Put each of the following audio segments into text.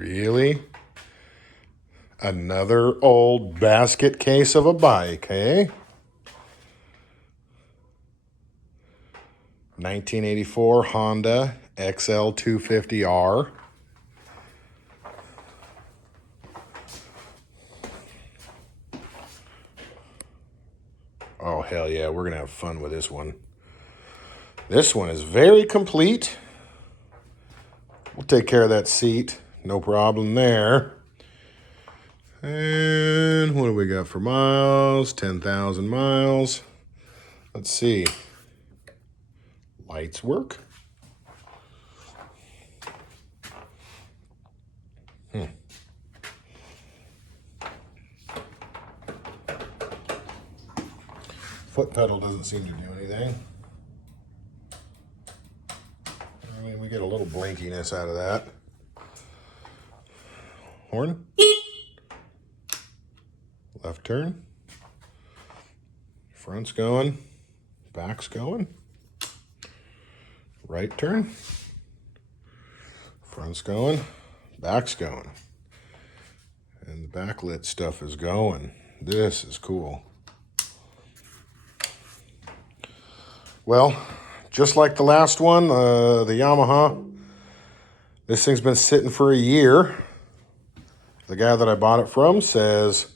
Really? Another old basket case of a bike, eh? 1984 Honda XL250R. Oh, hell yeah, we're going to have fun with this one. This one is very complete. We'll take care of that seat. No problem there. And what do we got for miles? 10,000 miles. Let's see. Lights work. Foot pedal doesn't seem to do anything. I mean, we get a little blinkiness out of that. Horn. Left turn. Front's going. Back's going. Right turn. Front's going. Back's going. And the backlit stuff is going. This is cool. Well, just like the last one, the Yamaha, this thing's been sitting for a year. The guy that I bought it from says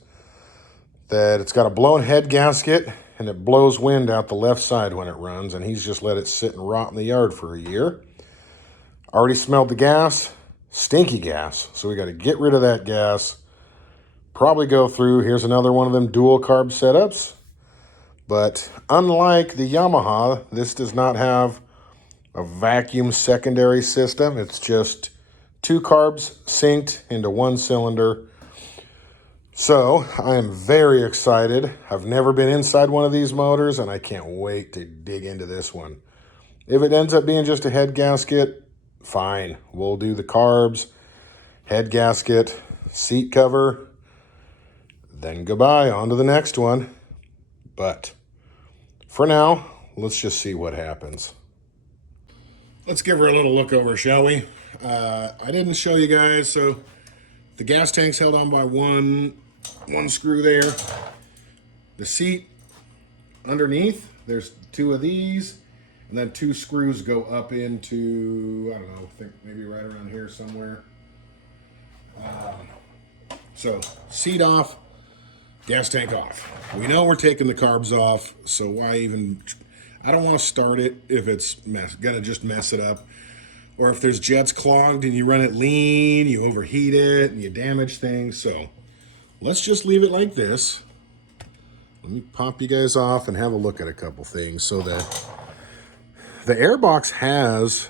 that it's got a blown head gasket and it blows wind out the left side when it runs, and he's just let it sit and rot in the yard for a year. Already smelled the gas, stinky gas, so we got to get rid of that gas. Probably go through, here's another one of them dual carb setups. But unlike the Yamaha, this does not have a vacuum secondary system. It's just 2 carbs synced into 1 cylinder. So I am very excited. I've never been inside one of these motors, and I can't wait to dig into this one. If it ends up being just a head gasket, fine. We'll do the carbs, head gasket, seat cover, then goodbye, on to the next one. But for now, let's just see what happens. Let's give her a little look over, shall we? I didn't show you guys, so the gas tank's held on by one screw there. The seat underneath, there's 2 of these, and then 2 screws go up into, I don't know, I think maybe right around here somewhere. So seat off, gas tank off. We know we're taking the carbs off, so why even... I don't want to start it if it's gonna just mess it up. Or if there's jets clogged and you run it lean, you overheat it and you damage things. So let's just leave it like this. Let me pop you guys off and have a look at a couple things. So that the airbox has...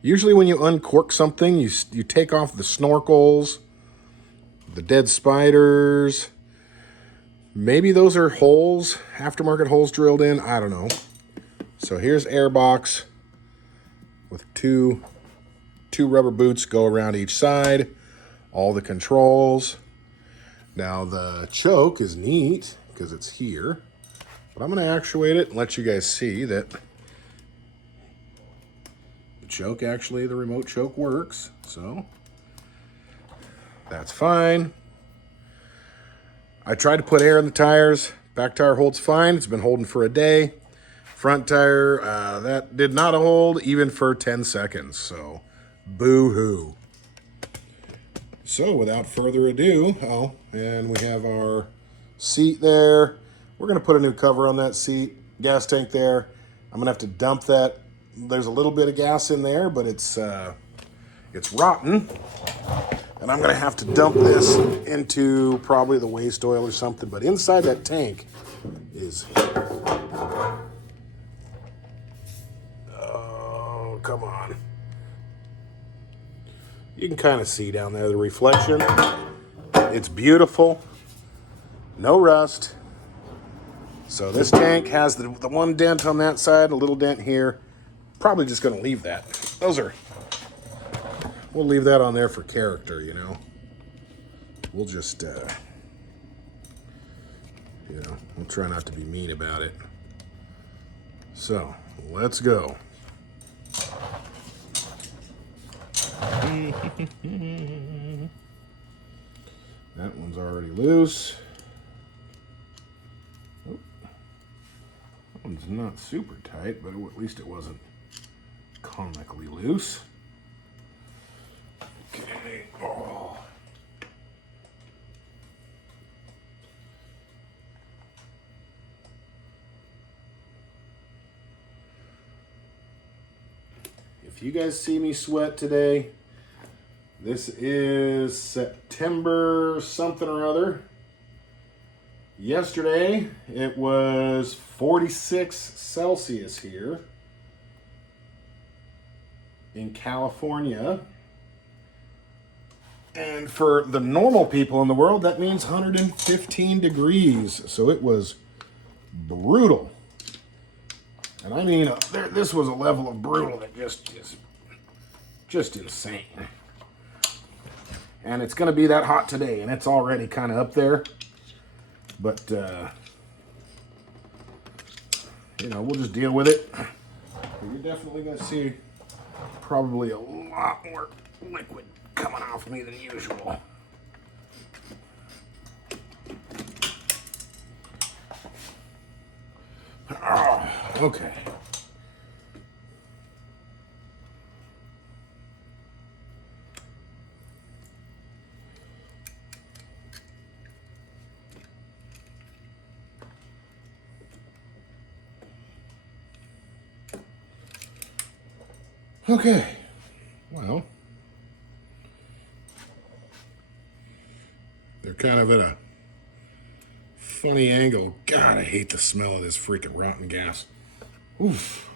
Usually when you uncork something, you take off the snorkels, the dead spiders... Maybe those are holes, aftermarket holes drilled in. I don't know. So here's airbox with two rubber boots go around each side. All the controls. Now the choke is neat because it's here. But I'm going to actuate it and let you guys see that the choke, actually the remote choke works. So that's fine. I tried to put air in the tires. Back tire holds fine. It's been holding for a day. Front tire, that did not hold even for 10 seconds. So, boo-hoo. So, without further ado, and we have our seat there. We're going to put a new cover on that seat. Gas tank there. I'm going to have to dump that. There's a little bit of gas in there, but it's rotten. And I'm going to have to dump this into probably the waste oil or something. But inside that tank is... Oh, come on. You can kind of see down there the reflection. It's beautiful. No rust. So this tank has the one dent on that side, a little dent here. Probably just going to leave that. We'll leave that on there for character, you know. We'll just, we'll try not to be mean about it. So, let's go. That one's already loose. Oh, that one's not super tight, but at least it wasn't comically loose. Okay. Oh. If you guys see me sweat today, this is September something or other. Yesterday, it was 46 Celsius here in California. And for the normal people in the world, that means 115 degrees. So it was brutal. And I mean, this was a level of brutal that just insane. And it's going to be that hot today, and it's already kind of up there. But, you know, we'll just deal with it. You're definitely going to see probably a lot more liquid coming off me than usual. Oh, okay. Okay, well, they're kind of at a funny angle. God, I hate the smell of this freaking rotten gas. Oof.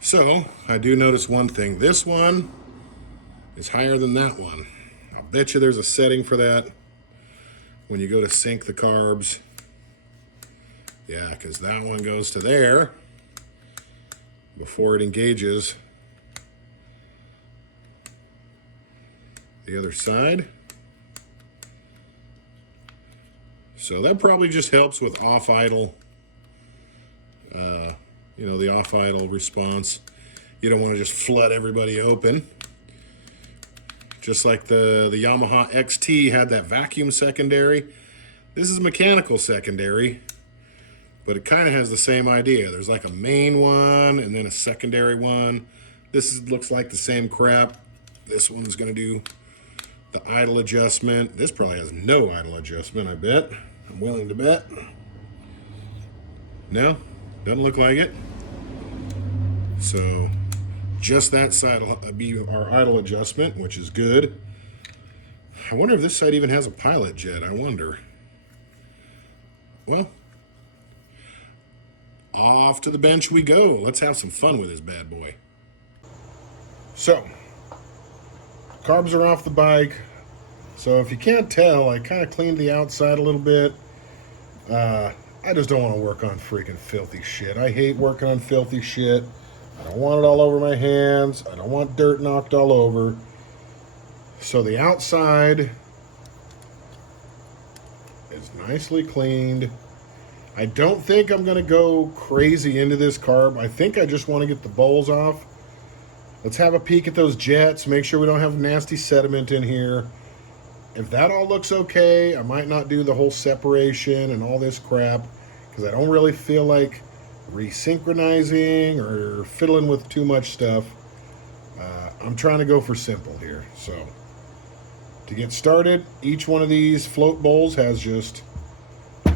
So, I do notice one thing. This one is higher than that one. I'll bet you there's a setting for that when you go to sync the carbs. Yeah, because that one goes to there before it engages the other side. So that probably just helps with off idle, you know, the off idle response. You don't want to just flood everybody open. Just like the Yamaha XT had that vacuum secondary. This is mechanical secondary, but it kind of has the same idea. There's like a main one and then a secondary one. Looks like the same crap. This one's going to do the idle adjustment. This probably has no idle adjustment, I bet. I'm willing to bet. No, doesn't look like it. So just that side will be our idle adjustment, which is good. I wonder if this side even has a pilot jet. I wonder. Well, off to the bench we go. Let's have some fun with this bad boy. So, carbs are off the bike. So if you can't tell, I kind of cleaned the outside a little bit. I just don't want to work on freaking filthy shit. I hate working on filthy shit. I don't want it all over my hands. I don't want dirt knocked all over. So the outside is nicely cleaned. I don't think I'm going to go crazy into this carb. I think I just want to get the bowls off. Let's have a peek at those jets. Make sure we don't have nasty sediment in here. If that all looks okay, I might not do the whole separation and all this crap because I don't really feel like resynchronizing or fiddling with too much stuff. I'm trying to go for simple here. So to get started, each one of these float bowls has just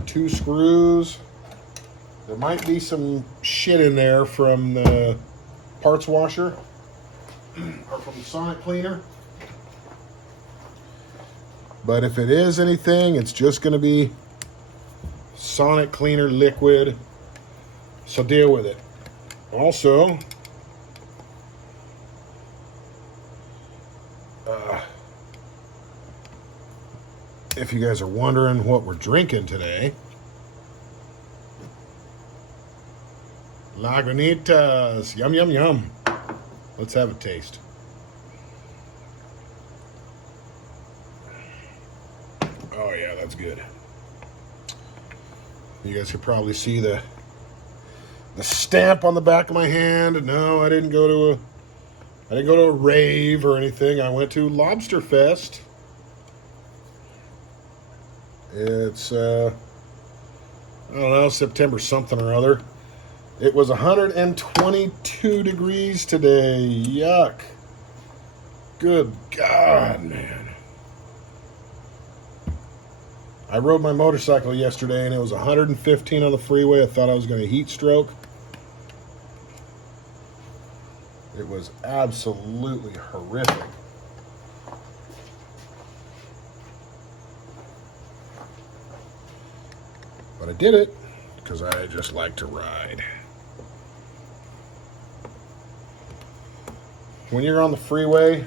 2 screws. There might be some shit in there from the parts washer or from the sonic cleaner. But if it is anything, it's just going to be sonic cleaner liquid. So deal with it. Also, if you guys are wondering what we're drinking today, Lagunitas. Yum, yum, yum. Let's have a taste. Oh yeah, that's good. You guys could probably see the stamp on the back of my hand. No, I didn't go to I didn't go to a rave or anything. I went to Lobster Fest. It's, I don't know, September something or other. It was 122 degrees today. Yuck. Good God, man. I rode my motorcycle yesterday and it was 115 on the freeway. I thought I was going to heat stroke. It was absolutely horrific. But I did it because I just like to ride. When you're on the freeway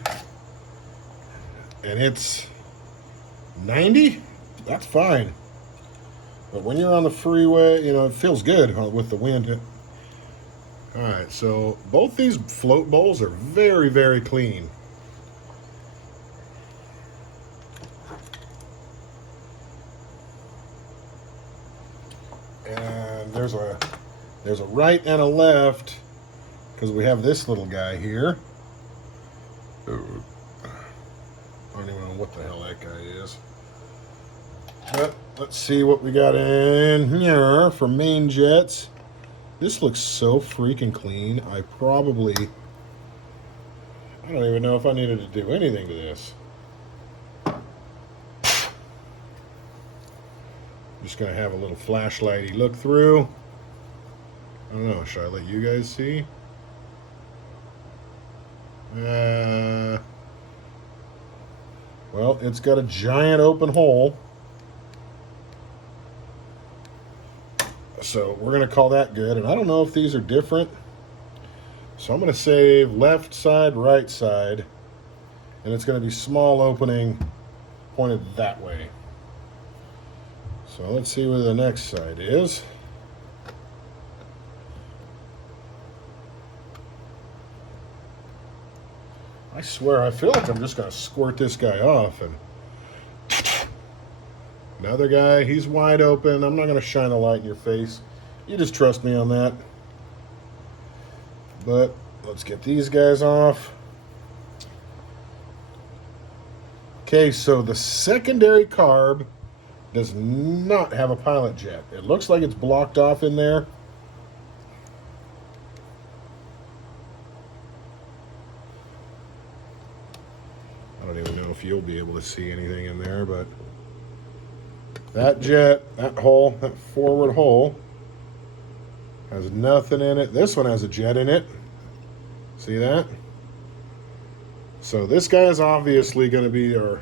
and it's 90, that's fine. But when you're on the freeway, you know, it feels good with the wind. All right, so both these float bowls are very, very clean. And there's a right and a left because we have this little guy here. I don't even know what the hell that guy is. But let's see what we got in here for main jets. This looks so freaking clean. I don't even know if I needed to do anything to this. Just gonna have a little flashlighty look through. I don't know, should I let you guys see? Well, it's got a giant open hole. So we're going to call that good. And I don't know if these are different. So I'm going to save left side, right side. And it's going to be small opening pointed that way. So let's see where the next side is. I swear, I feel like I'm just going to squirt this guy off. And another guy, he's wide open. I'm not going to shine a light in your face. You just trust me on that. But let's get these guys off. Okay, so the secondary carb does not have a pilot jet. It looks like it's blocked off in there. I don't even know if you'll be able to see anything in there, but that jet, that hole, that forward hole, has nothing in it. This one has a jet in it. See that? So this guy is obviously going to be our,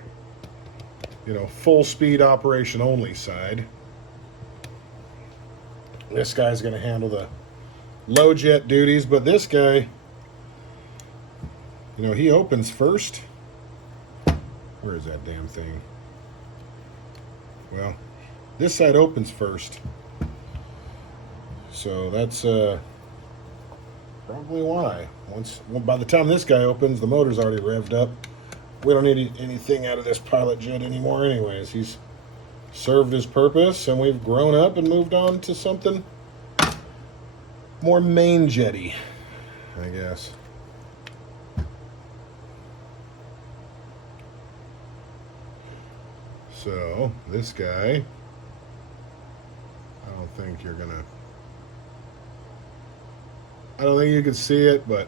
full speed operation only side. This guy's going to handle the low jet duties, but this guy, he opens first. Where is that damn thing? Well, this side opens first. So that's probably why. By the time this guy opens, the motor's already revved up. We don't need anything out of this pilot jet anymore anyways. He's served his purpose, and we've grown up and moved on to something more main jetty, I guess. So, this guy, I don't think you can see it, but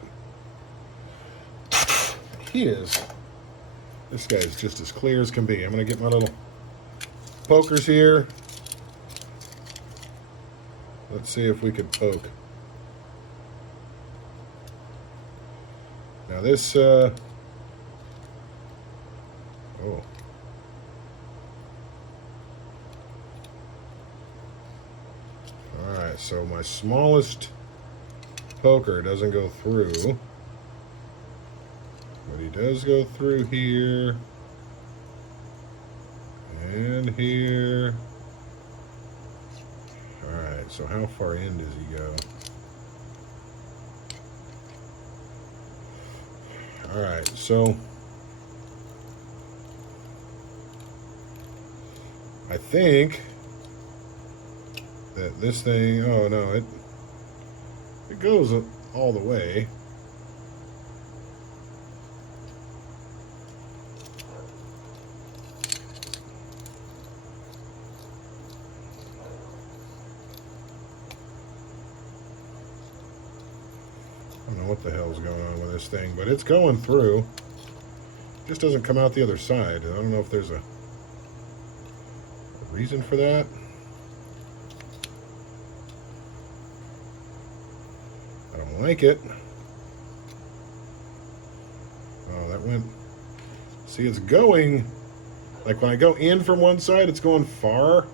this guy is just as clear as can be. I'm going to get my little pokers here. Let's see if we can poke. Now this, oh. Alright, so my smallest poker doesn't go through. But he does go through here. And here. Alright, so how far in does he go? Alright, so I think that this thing, oh no, it goes all the way. I don't know what the hell's going on with this thing, but it's going through. It just doesn't come out the other side. I don't know if there's a reason for that. I don't like it. Oh, that went... See, it's going... Like when I go in from one side, it's going far.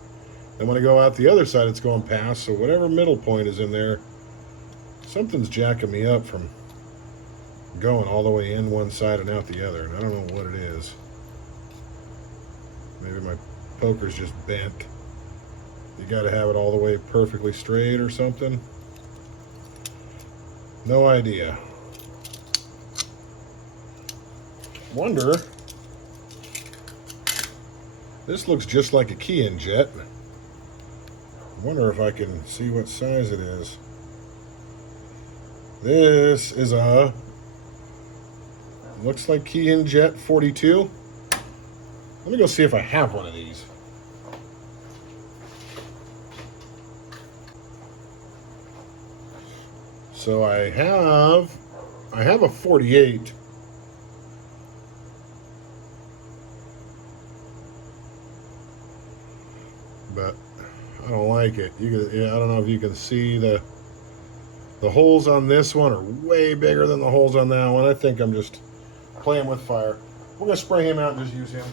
And when I go out the other side, it's going past. So whatever middle point is in there, something's jacking me up from going all the way in one side and out the other. And I don't know what it is. Maybe my poker's just bent. You got to have it all the way perfectly straight or something. No idea. Wonder... This looks just like a key-in jet. I wonder if I can see what size it is. This is a... Looks like key-in jet 42. Let me go see if I have one of these. So I have a 48. But I don't like it. I don't know if you can see the holes on this one are way bigger than the holes on that one. I think I'm just playing with fire. We're gonna spray him out and just use him.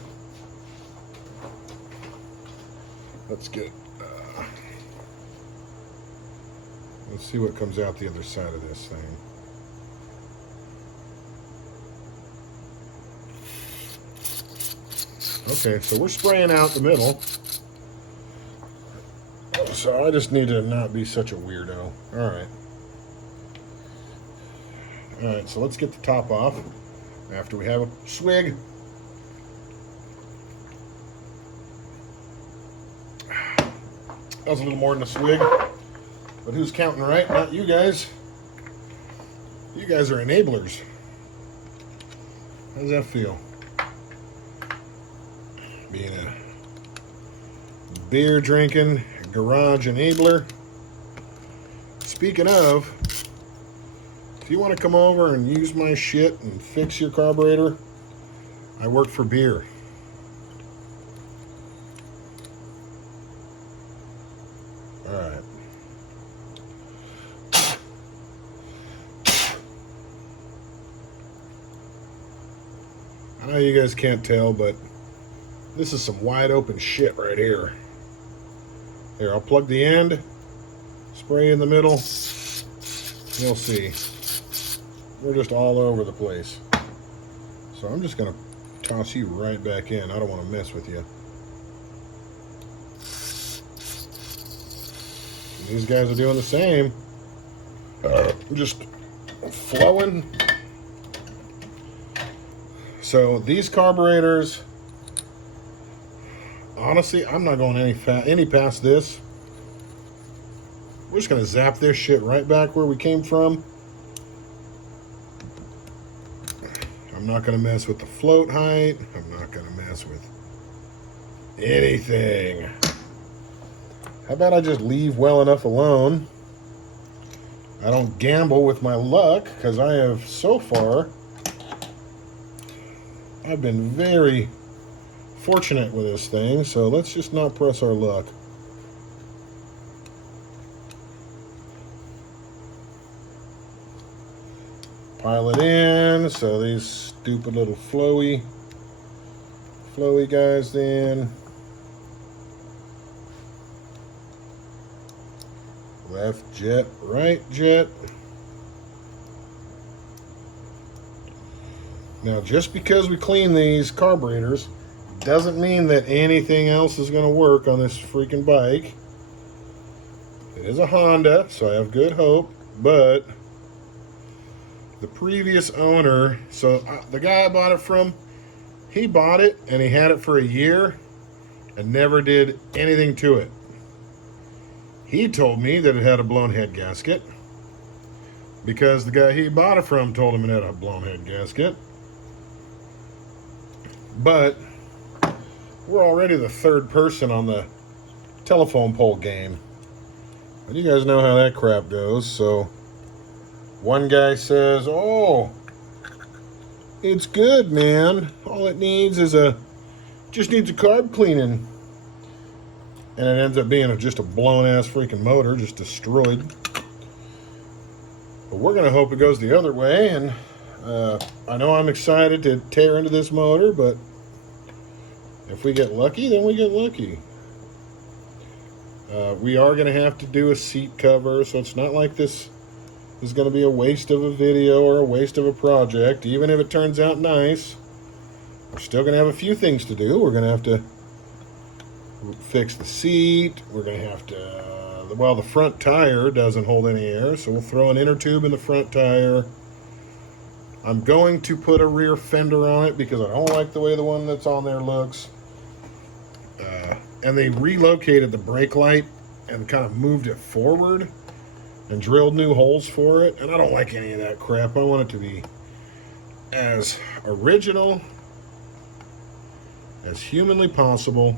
Let's get. Let's see what comes out the other side of this thing. Okay, so we're spraying out the middle. So I just need to not be such a weirdo. Alright. Alright, so let's get the top off after we have a swig. That was a little more than a swig. But who's counting, right? Not you guys. You guys are enablers. How does that feel? Being a beer drinking garage enabler. Speaking of, if you want to come over and use my shit and fix your carburetor, I work for beer. Alright. I know you guys can't tell, but this is some wide open shit right here. Here, I'll plug the end, spray in the middle. You'll see. We're just all over the place. So I'm just going to toss you right back in. I don't want to mess with you. These guys are doing the same. Just flowing. So these carburetors... Honestly, I'm not going any past this. We're just going to zap this shit right back where we came from. I'm not going to mess with the float height. I'm not going to mess with anything. How about I just leave well enough alone? I don't gamble with my luck, because I have so far... I've been very... fortunate with this thing, so let's just not press our luck. Pile it in, so these stupid little flowy guys then. Left jet, right jet. Now, just because we clean these carburetors doesn't mean that anything else is going to work on this freaking bike. It is a Honda, so I have good hope, but the previous owner, so the guy I bought it from, he bought it and he had it for a year and never did anything to it. He told me that it had a blown head gasket because the guy he bought it from told him it had a blown head gasket. But we're already the third person on the telephone pole game. And you guys know how that crap goes, so One guy says, oh, it's good, man. All it needs is just needs a carb cleaning. And it ends up being just a blown ass freaking motor, just destroyed. But we're going to hope it goes the other way. And I know I'm excited to tear into this motor, but if we get lucky, then we get lucky. We are going to have to do a seat cover, so it's not like this is going to be a waste of a video or a waste of a project. Even if it turns out nice, we're still going to have a few things to do. We're going to have to fix the seat. We're going to have to, well, the front tire doesn't hold any air, so we'll throw an inner tube in the front tire. I'm going to put a rear fender on it because I don't like the way the one that's on there looks. And they relocated the brake light and kind of moved it forward and drilled new holes for it. And I don't like any of that crap. I want it to be as original as humanly possible.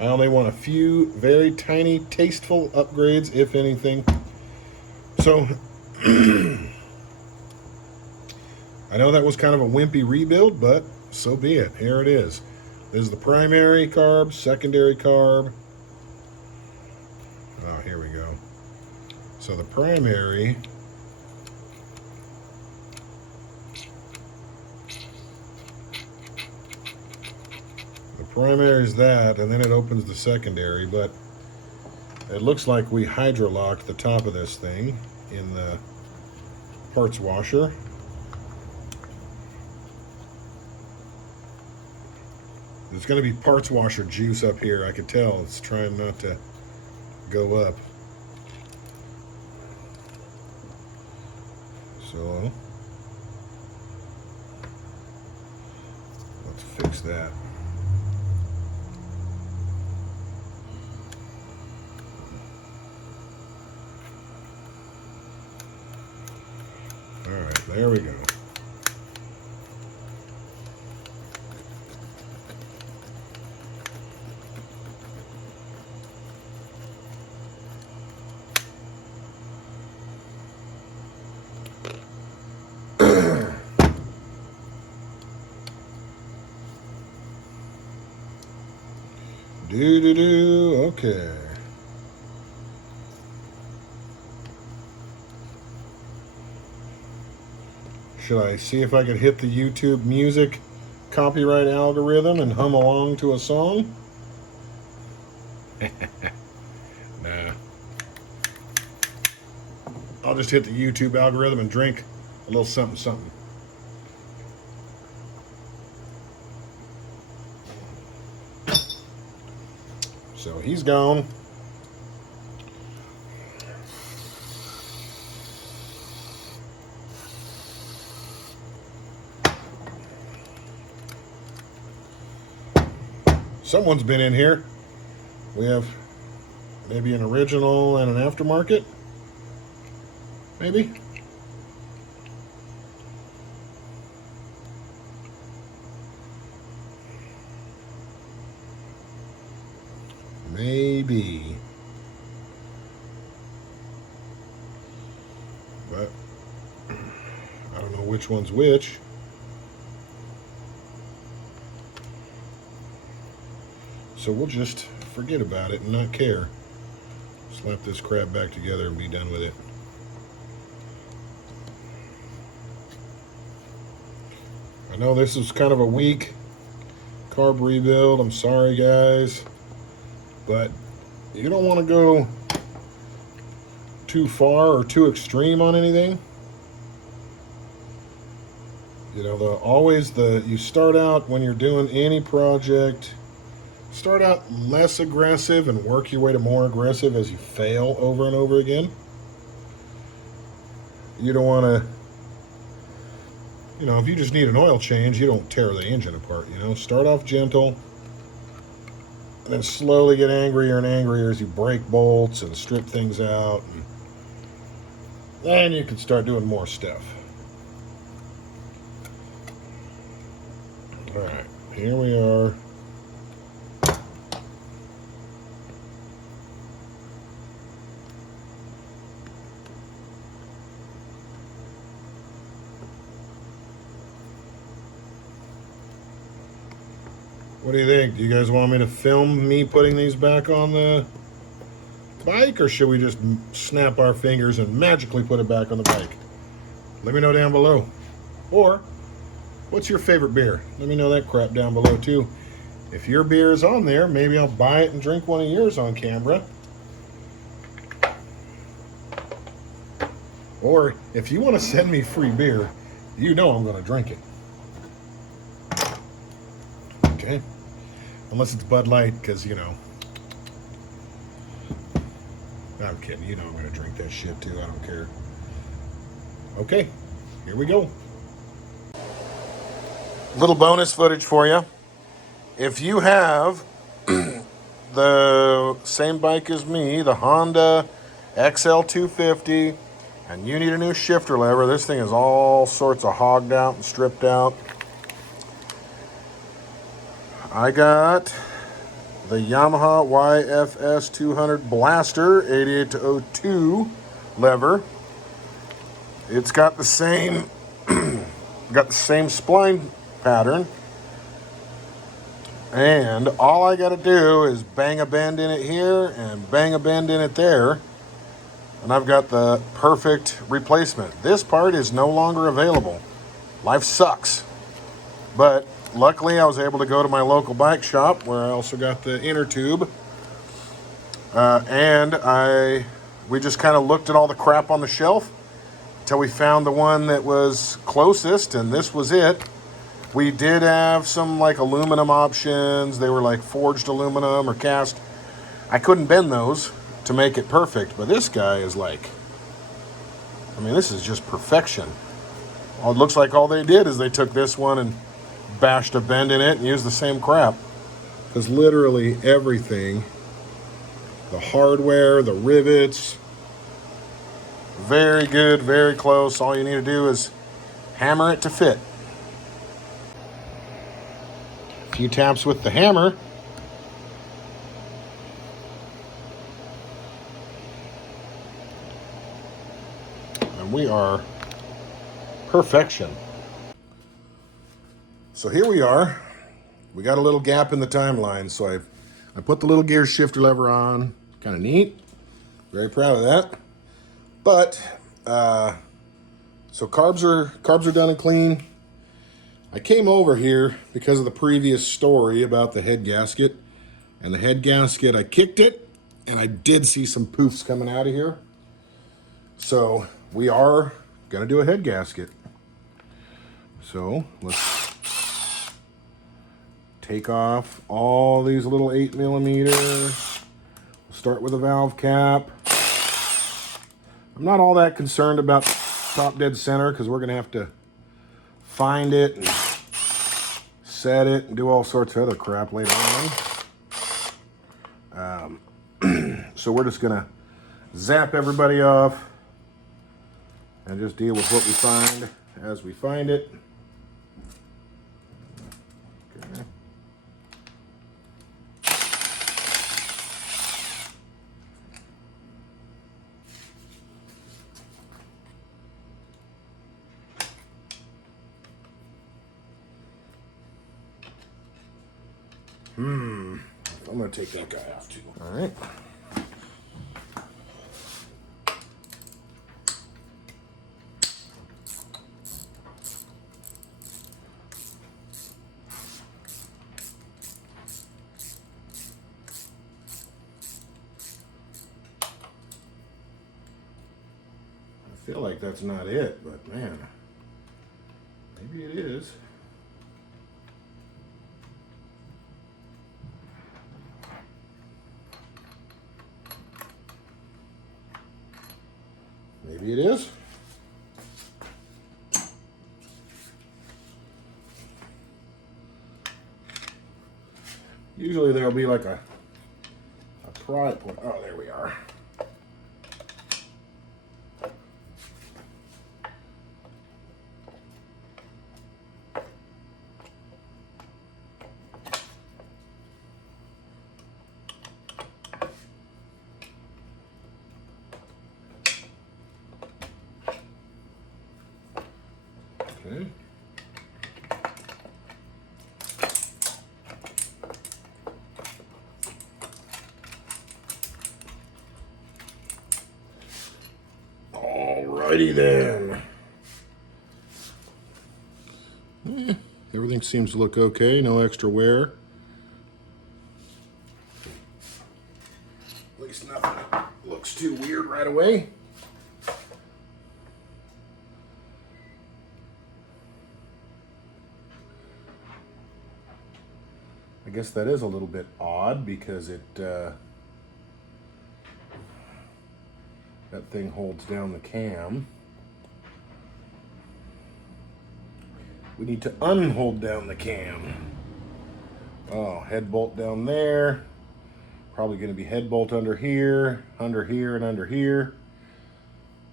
I only want a few very tiny, tasteful upgrades, if anything. So, I know that was kind of a wimpy rebuild, but so be it. Here it is. This is the primary carb, secondary carb. Oh, here we go. So the primary is that, and then it opens the secondary, but it looks like we hydrolocked the top of this thing in the parts washer. There's going to be parts washer juice up here. I could tell. It's trying not to go up. So let's fix that. All right, there we go. Okay. Should I see if I could hit the YouTube music copyright algorithm and hum along to a song? Nah. I'll just hit the YouTube algorithm and drink a little something something. So he's gone. Someone's been in here. We have maybe an original and an aftermarket. Maybe. Maybe. But I don't know which one's which. So we'll just forget about it and not care. Slap this crap back together and be done with it. I know this is kind of a weak carb rebuild. I'm sorry, guys. But you don't want to go too far or too extreme on anything. You know, you start out when you're doing any project, start out less aggressive and work your way to more aggressive as you fail over and over again. You don't want to, you know, if you just need an oil change, you don't tear the engine apart, you know. Start off gentle, and then slowly get angrier and angrier as you break bolts and strip things out. And then you can start doing more stuff. All right, here we are. What do you think? Do you guys want me to film me putting these back on the bike, or should we just snap our fingers and magically put it back on the bike? Let me know down below. Or, what's your favorite beer? Let me know that crap down below too. If your beer is on there, maybe I'll buy it and drink one of yours on camera. Or, if you want to send me free beer, you know I'm going to drink it. Okay? Unless it's Bud Light, because, you know. I'm kidding. You know I'm going to drink that shit too. I don't care. Okay, here we go. Little bonus footage for you. If you have the same bike as me, the Honda XL250, and you need a new shifter lever, this thing is all sorts of hogged out and stripped out. I got the Yamaha YFS 200 Blaster 88-02 lever. It's got the same spline pattern, and all I got to do is bang a bend in it here and bang a bend in it there, and I've got the perfect replacement. This part is no longer available. Life sucks. But luckily I was able to go to my local bike shop where I also got the inner tube. And we just kind of looked at all the crap on the shelf until we found the one that was closest, and this was it. We did have some like aluminum options. They were like forged aluminum or cast. I couldn't bend those to make it perfect, but this guy is like, I mean, this is just perfection. Well, it looks like all they did is they took this one and bashed a bend in it and used the same crap. Because literally everything, the hardware, the rivets, very good, very close. All you need to do is hammer it to fit. A few taps with the hammer. And we are perfection. So here we are. We got a little gap in the timeline, so I put the little gear shifter lever on. Kind of neat. Very proud of that. But so carbs are done and clean. I came over here because of the previous story about the head gasket. And the head gasket, I kicked it, and I did see some poofs coming out of here. So we are gonna do a head gasket. So let's take off all these little 8mm. We'll start with a valve cap. I'm not all that concerned about top dead center because we're gonna have to find it and set it and do all sorts of other crap later on. So we're just gonna zap everybody off and just deal with what we find as we find it. Okay. I'm gonna take that guy out too. All right. I feel like that's not it, but man, maybe it is. Maybe it is. Usually there'll be like a pry point. Oh, there we are. Okay. Alrighty then. Everything seems to look okay, no extra wear. At least nothing looks too weird right away. I guess that is a little bit odd because that thing holds down the cam. We need to unhold down the cam. Oh, head bolt down there. Probably going to be head bolt under here, and under here.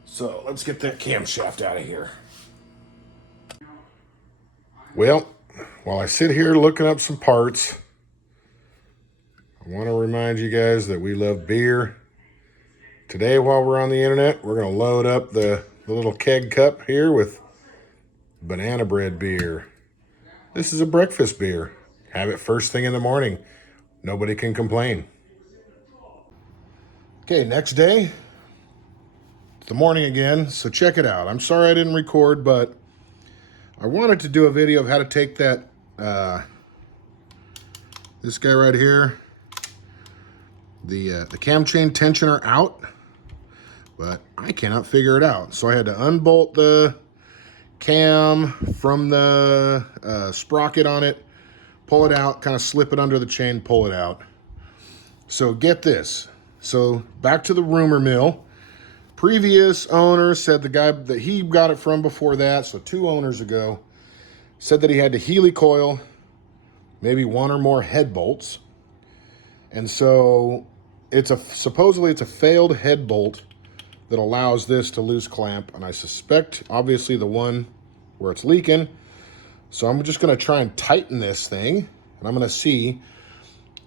So let's get that camshaft out of here. Well, while I sit here looking up some parts, I want to remind you guys that we love beer. Today, while we're on the internet, we're going to load up the little keg cup here with banana bread beer. This is a breakfast beer. Have it first thing in the morning. Nobody can complain. Okay, next day, it's the morning again, so check it out. I'm sorry I didn't record, but I wanted to do a video of how to take that, this guy right here, the cam chain tensioner out, but I cannot figure it out. So I had to unbolt the cam from the sprocket on it, pull it out, kind of slip it under the chain, pull it out. So get this. So back to the rumor mill. Previous owner said the guy that he got it from before that, so 2 owners ago, said that he had to helicoil maybe 1 or more head bolts. And so supposedly it's a failed head bolt that allows this to loose clamp. And I suspect, obviously, the one where it's leaking. So I'm just going to try and tighten this thing. And I'm going to see.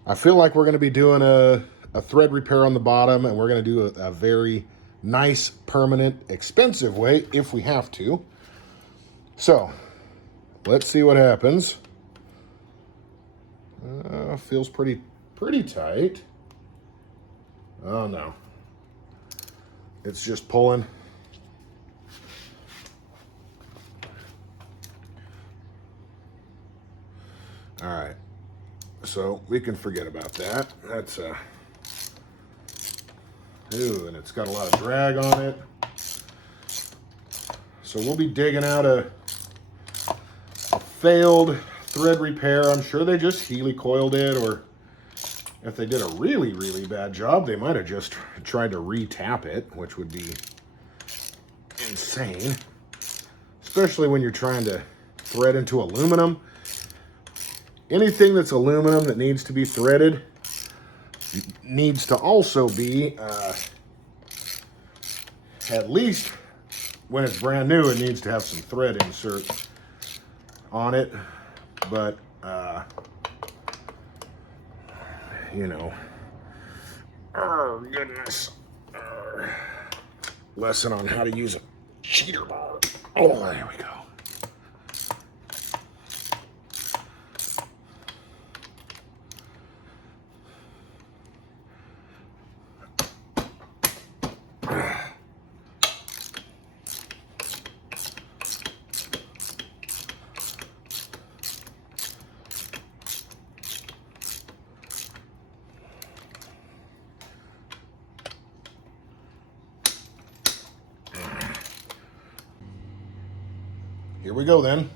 I feel like we're going to be doing a thread repair on the bottom. And we're going to do a very nice, permanent, expensive way if we have to. So let's see what happens. Feels pretty tight. Oh no. It's just pulling. All right. So we can forget about that. That's ooh, and it's got a lot of drag on it. So we'll be digging out a failed thread repair. I'm sure they just helicoiled it, or if they did a really, really bad job, they might have just tried to re-tap it, which would be insane. Especially when you're trying to thread into aluminum. Anything that's aluminum that needs to be threaded needs to also be, at least when it's brand new, it needs to have some thread insert on it. But, you know, oh goodness, lesson on how to use a cheater bar. Oh, there we go. Here we go then.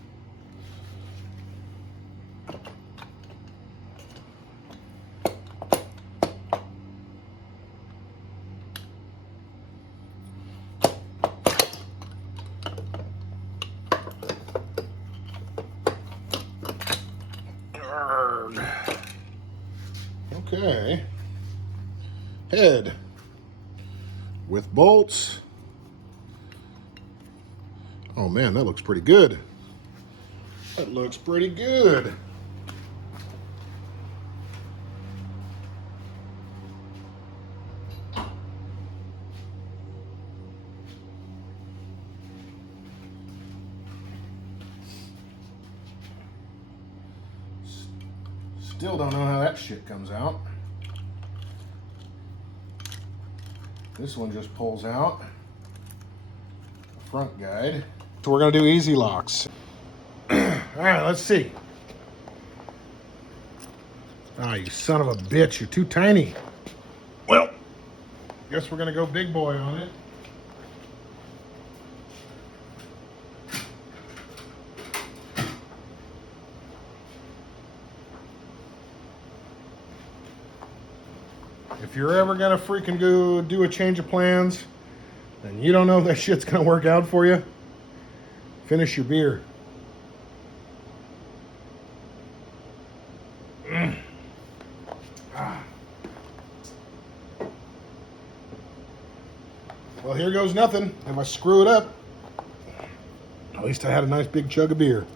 Okay. Head with bolts. Oh man, that looks pretty good. That looks pretty good. Still don't know how that shit comes out. This one just pulls out. front guide. So we're gonna do easy locks. All right, let's see. Ah, you son of a bitch, you're too tiny. Well, guess we're gonna go big boy on it. If you're ever gonna freaking go do a change of plans and you don't know if that shit's gonna work out for you, finish your beer. Well, here goes nothing. If I screw it up, at least I had a nice big chug of beer.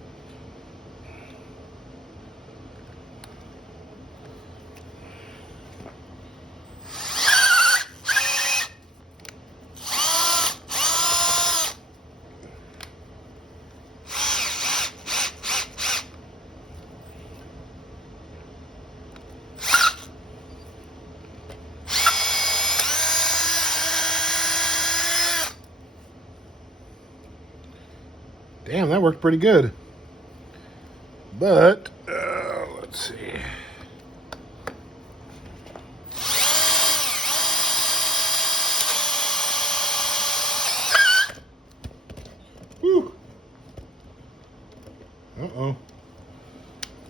Damn, that worked pretty good. But, let's see. Whew. Uh-oh.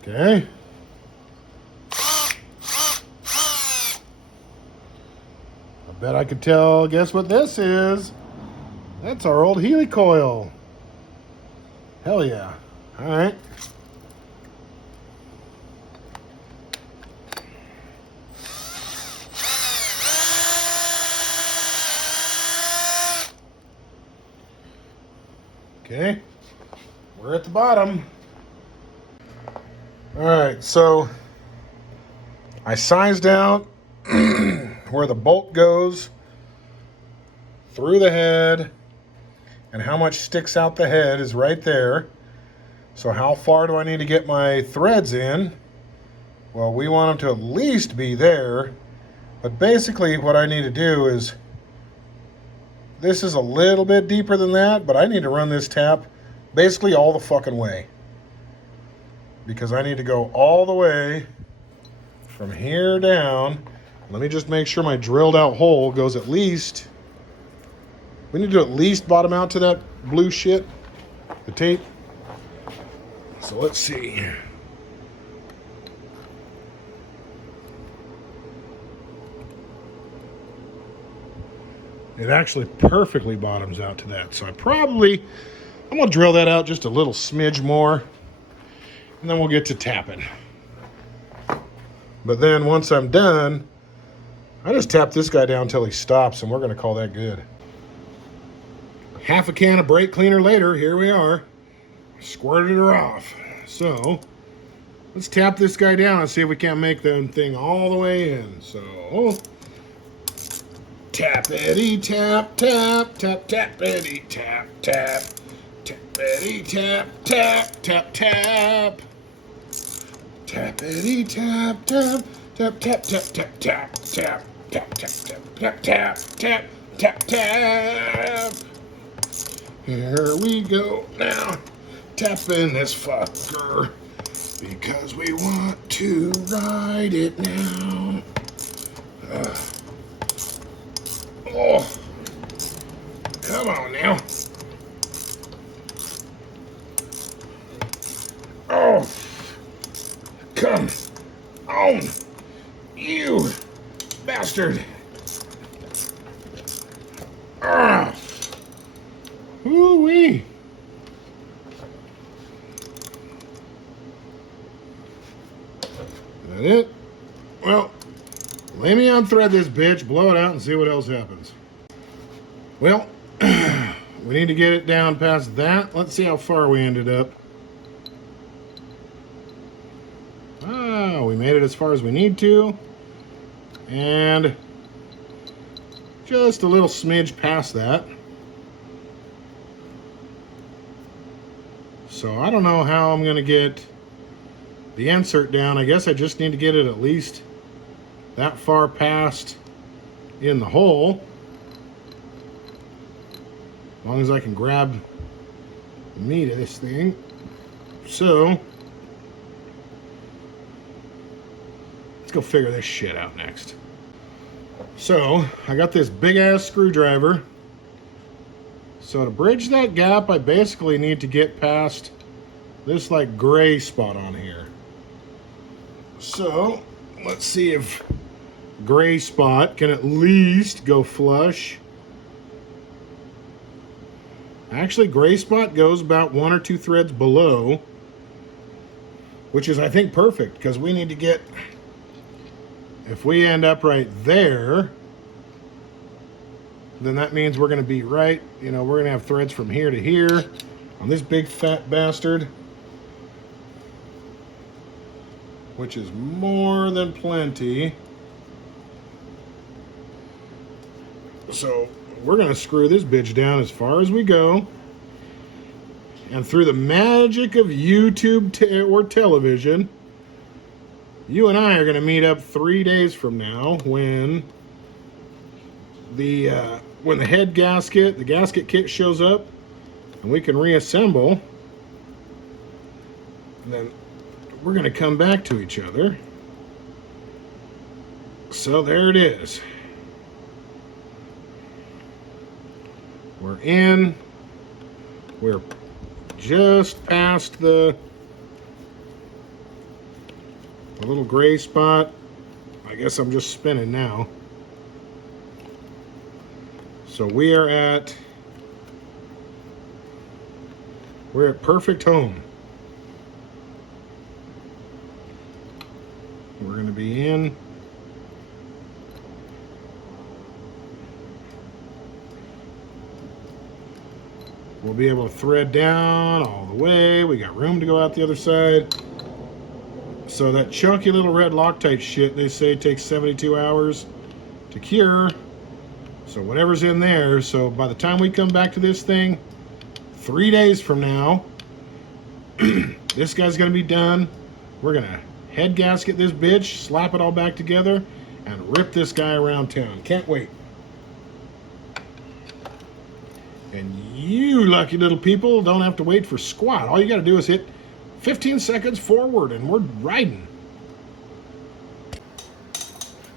Okay. I bet I could tell, guess what this is? That's our old Healy coil. Hell yeah. All right. Okay. We're at the bottom. All right, so I sized out where the bolt goes through the head, and how much sticks out the head is right there. So how far do I need to get my threads in? Well, we want them to at least be there. But basically what I need to do is, this is a little bit deeper than that, but I need to run this tap basically all the fucking way. Because I need to go all the way from here down. Let me just make sure my drilled out hole goes at least, we need to at least bottom out to that blue shit, the tape. So let's see. It actually perfectly bottoms out to that. So I'm gonna drill that out just a little smidge more, and then we'll get to tapping. But then once I'm done, I just tap this guy down until he stops, and we're gonna call that good. Half a can of brake cleaner later, here we are. Squirted her off. So let's tap this guy down and see if we can't make the thing all the way in. So tappity tap tap tap tappity tap tap tappity tap tap tap tap tappity tap tap tap tap tap tap tap tap tap tap tap tap tap tap tap. Here we go now, tapping this fucker because we want to ride it now. Oh, come on now. Oh, come on, you bastard. Ah. Woo-wee. Is that it? Well, let me unthread this bitch, blow it out, and see what else happens. Well, we need to get it down past that. Let's see how far we ended up. Ah, we made it as far as we need to. And just a little smidge past that. So I don't know how I'm going to get the insert down. I guess I just need to get it at least that far past in the hole. As long as I can grab the meat of this thing. So, let's go figure this shit out next. So, I got this big ass screwdriver. So to bridge that gap, I basically need to get past this like gray spot on here. So, let's see if gray spot can at least go flush. Actually, gray spot goes about 1 or 2 threads below, which is, I think, perfect, because we need to get, if we end up right there, then that means we're going to be right, we're going to have threads from here to here on this big fat bastard, which is more than plenty. So we're going to screw this bitch down as far as we go. And through the magic of YouTube or television, you and I are going to meet up 3 days from now when the head gasket, the gasket kit shows up, and we can reassemble. And then we're going to come back to each other. So there it is. We're in. We're just past the little gray spot. I guess I'm just spinning now. So we're at perfect home. We're going to be in. We'll be able to thread down all the way. We got room to go out the other side. So that chunky little red Loctite shit, they say, takes 72 hours to cure. So whatever's in there, so by the time we come back to this thing, 3 days from now, this guy's gonna be done. We're gonna head gasket this bitch, slap it all back together, and rip this guy around town. Can't wait. And you lucky little people don't have to wait for squat. All you gotta do is hit 15 seconds forward and we're riding.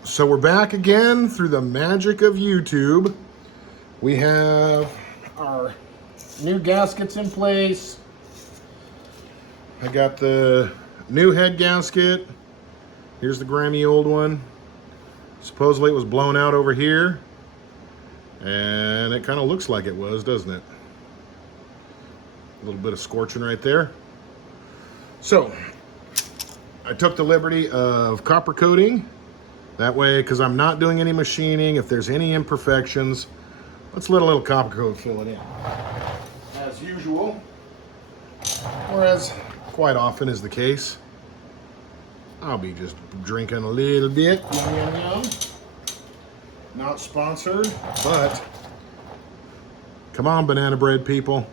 So we're back again through the magic of YouTube. We have our new gaskets in place. I got the new head gasket. Here's the grimy old one. Supposedly it was blown out over here. And it kind of looks like it was, doesn't it? A little bit of scorching right there. So, I took the liberty of copper coating. That way, because I'm not doing any machining, if there's any imperfections, let's let a little copper coat fill it in. As usual, or as quite often is the case, I'll be just drinking a little bit. Yum, yum, yum. Not sponsored, but come on, banana bread people.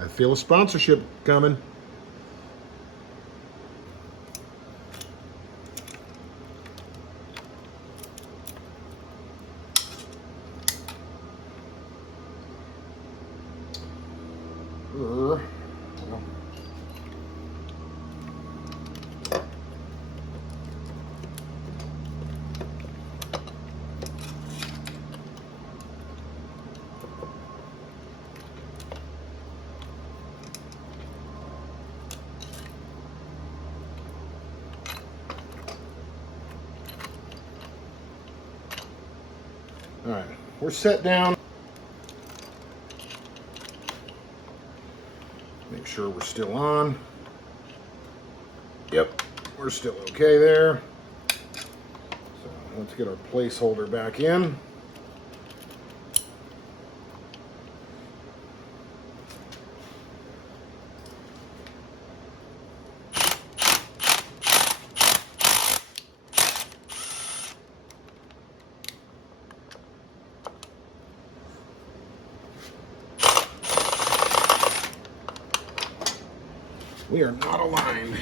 I feel a sponsorship coming. All right, we're set down. Make sure we're still on. Yep, we're still okay there. So let's get our placeholder back in. We are not aligned.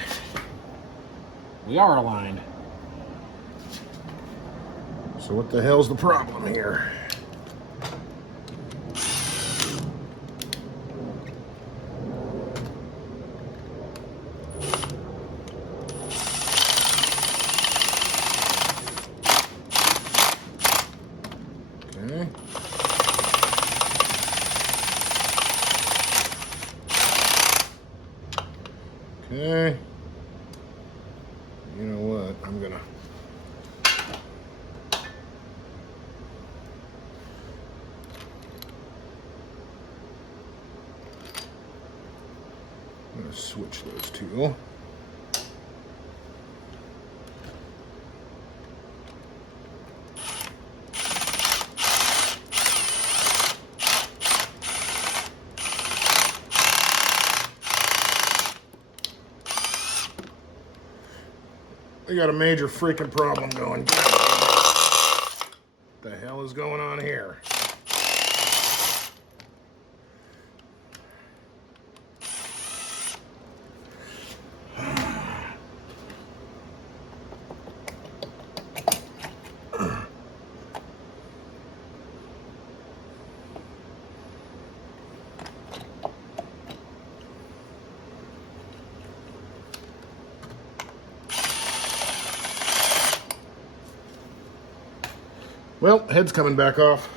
We are aligned. So what the hell's the problem here? Okay. You know what? I'm gonna switch those two. We got a major freaking problem going. What the hell is going on here? Well, head's coming back off.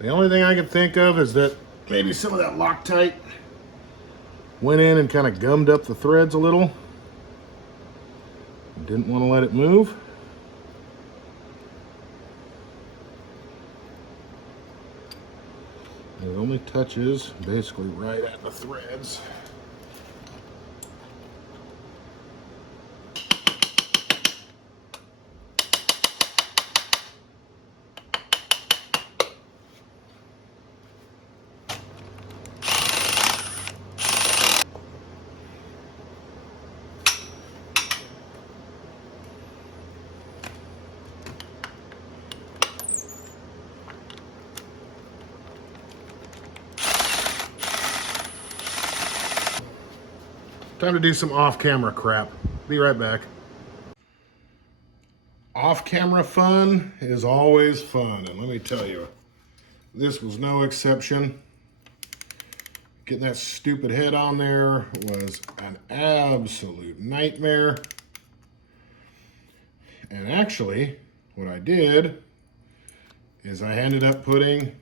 The only thing I can think of is that maybe some of that Loctite went in and kind of gummed up the threads a little. Didn't want to let it move. It only touches basically right at the threads. Time to do some off-camera crap. Be right back. Off-camera fun is always fun, and let me tell you, this was no exception. Getting that stupid head on there was an absolute nightmare. And actually, what I did is I ended up putting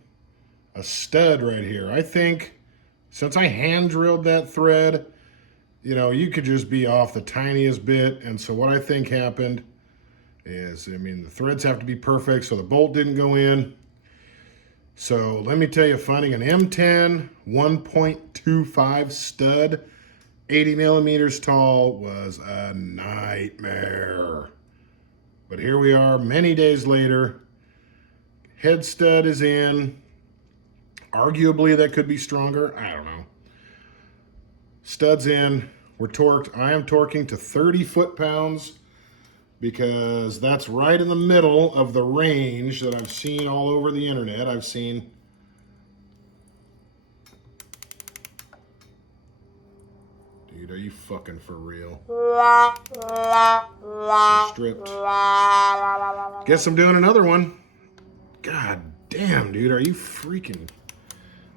a stud right here. I think since I hand drilled that thread, you know, you could just be off the tiniest bit. And so what I think happened is, I mean, the threads have to be perfect, so the bolt didn't go in. So let me tell you, finding an M10 1.25 stud, 80 millimeters tall, was a nightmare. But here we are many days later. Head stud is in. Arguably that could be stronger, I don't know. Stud's in, we're torqued. I am torquing to 30 foot-pounds because that's right in the middle of the range that I've seen all over the internet. I've seen dude, are you fucking for real? Stripped. Guess I'm doing another one. God damn, dude, are you freaking...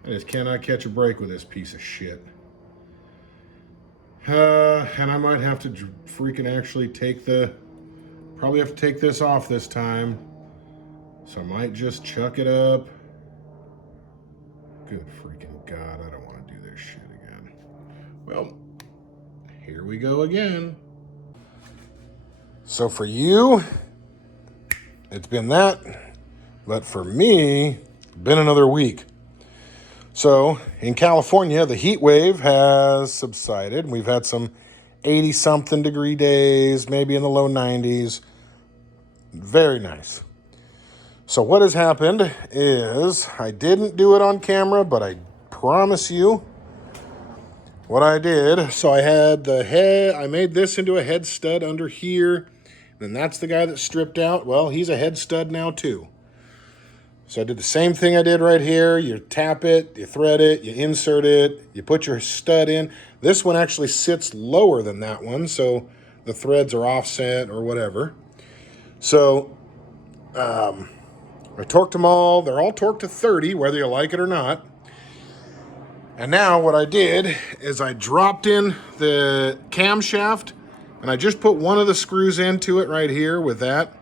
I just cannot catch a break with this piece of shit. And I might have to freaking actually probably have to take this off this time. So I might just chuck it up. Good freaking God, I don't want to do this shit again. Well, here we go again. So for you, it's been that. But for me, it's been another week. So in California, the heat wave has subsided. We've had some 80-something degree days, maybe in the low 90s. Very nice. So what has happened is, I didn't do it on camera, but I promise you what I did. So I had the head, I made this into a head stud under here. And that's the guy that stripped out. Well, he's a head stud now too. So I did the same thing I did right here. You tap it, you thread it, you insert it, you put your stud in. This one actually sits lower than that one, so the threads are offset or whatever. So I torqued them all. They're all torqued to 30, whether you like it or not. And now what I did is I dropped in the camshaft and I just put one of the screws into it right here with that.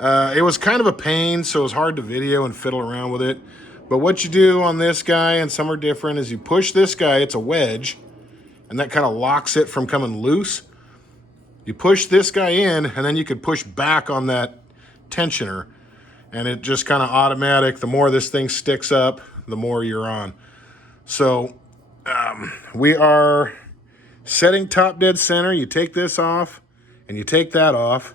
It was kind of a pain, so it was hard to video and fiddle around with it. But what you do on this guy, and some are different, is you push this guy, it's a wedge, and that kind of locks it from coming loose. You push this guy in, and then you could push back on that tensioner, and it just kind of automatic. The more this thing sticks up, the more you're on. So we are setting top dead center. You take this off, and you take that off.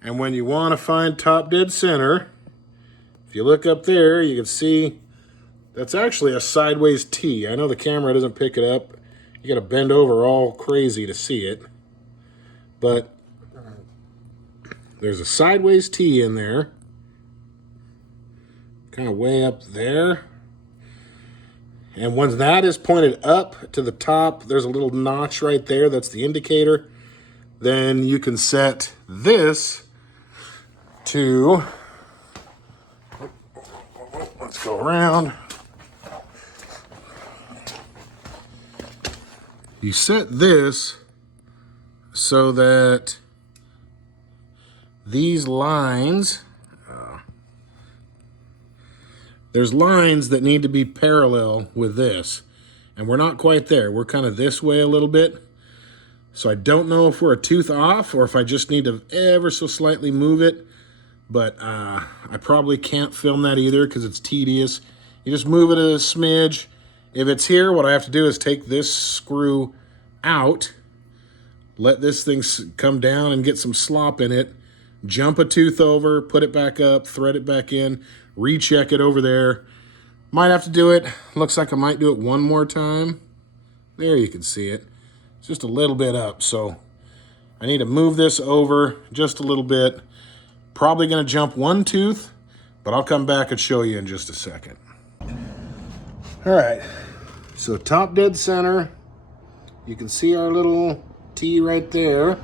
And when you want to find top dead center, if you look up there, you can see that's actually a sideways T. I know the camera doesn't pick it up. You got to bend over all crazy to see it. But there's a sideways T in there. Kind of way up there. And once that is pointed up to the top, there's a little notch right there. That's the indicator. Then you can set this to, let's go around. You set this so that these lines, there's lines that need to be parallel with this. And we're not quite there. We're kind of this way a little bit. So I don't know if we're a tooth off or if I just need to ever so slightly move it. But I probably can't film that either because it's tedious. You just move it a smidge. If it's here, what I have to do is take this screw out, let this thing come down and get some slop in it, jump a tooth over, put it back up, thread it back in, recheck it over there. Might have to do it. Looks like I might do it one more time. There you can see it. It's just a little bit up, so I need to move this over just a little bit. Probably going to jump one tooth, but I'll come back and show you in just a second. All right, so top dead center. You can see our little T right there.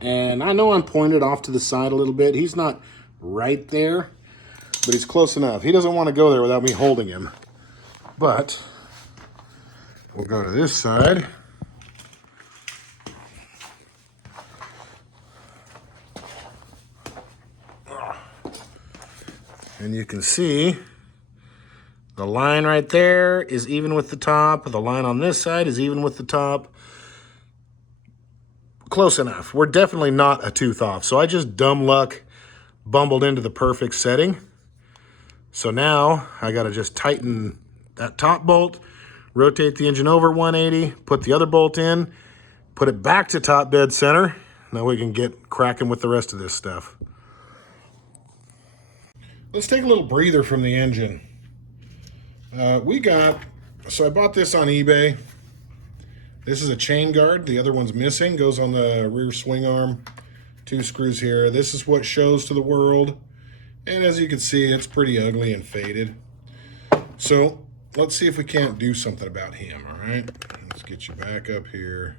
And I know I'm pointed off to the side a little bit. He's not right there, but he's close enough. He doesn't want to go there without me holding him. But we'll go to this side. And you can see the line right there is even with the top. The line on this side is even with the top. Close enough. We're definitely not a tooth off. So I just dumb luck bumbled into the perfect setting. So now I got to just tighten that top bolt, rotate the engine over 180, put the other bolt in, put it back to top dead center. Now we can get cracking with the rest of this stuff. Let's take a little breather from the engine. So I bought this on eBay. This is a chain guard. The other one's missing. Goes on the rear swing arm. 2 screws here. This is what shows to the world. And as you can see, it's pretty ugly and faded. So let's see if we can't do something about him, all right? Let's get you back up here.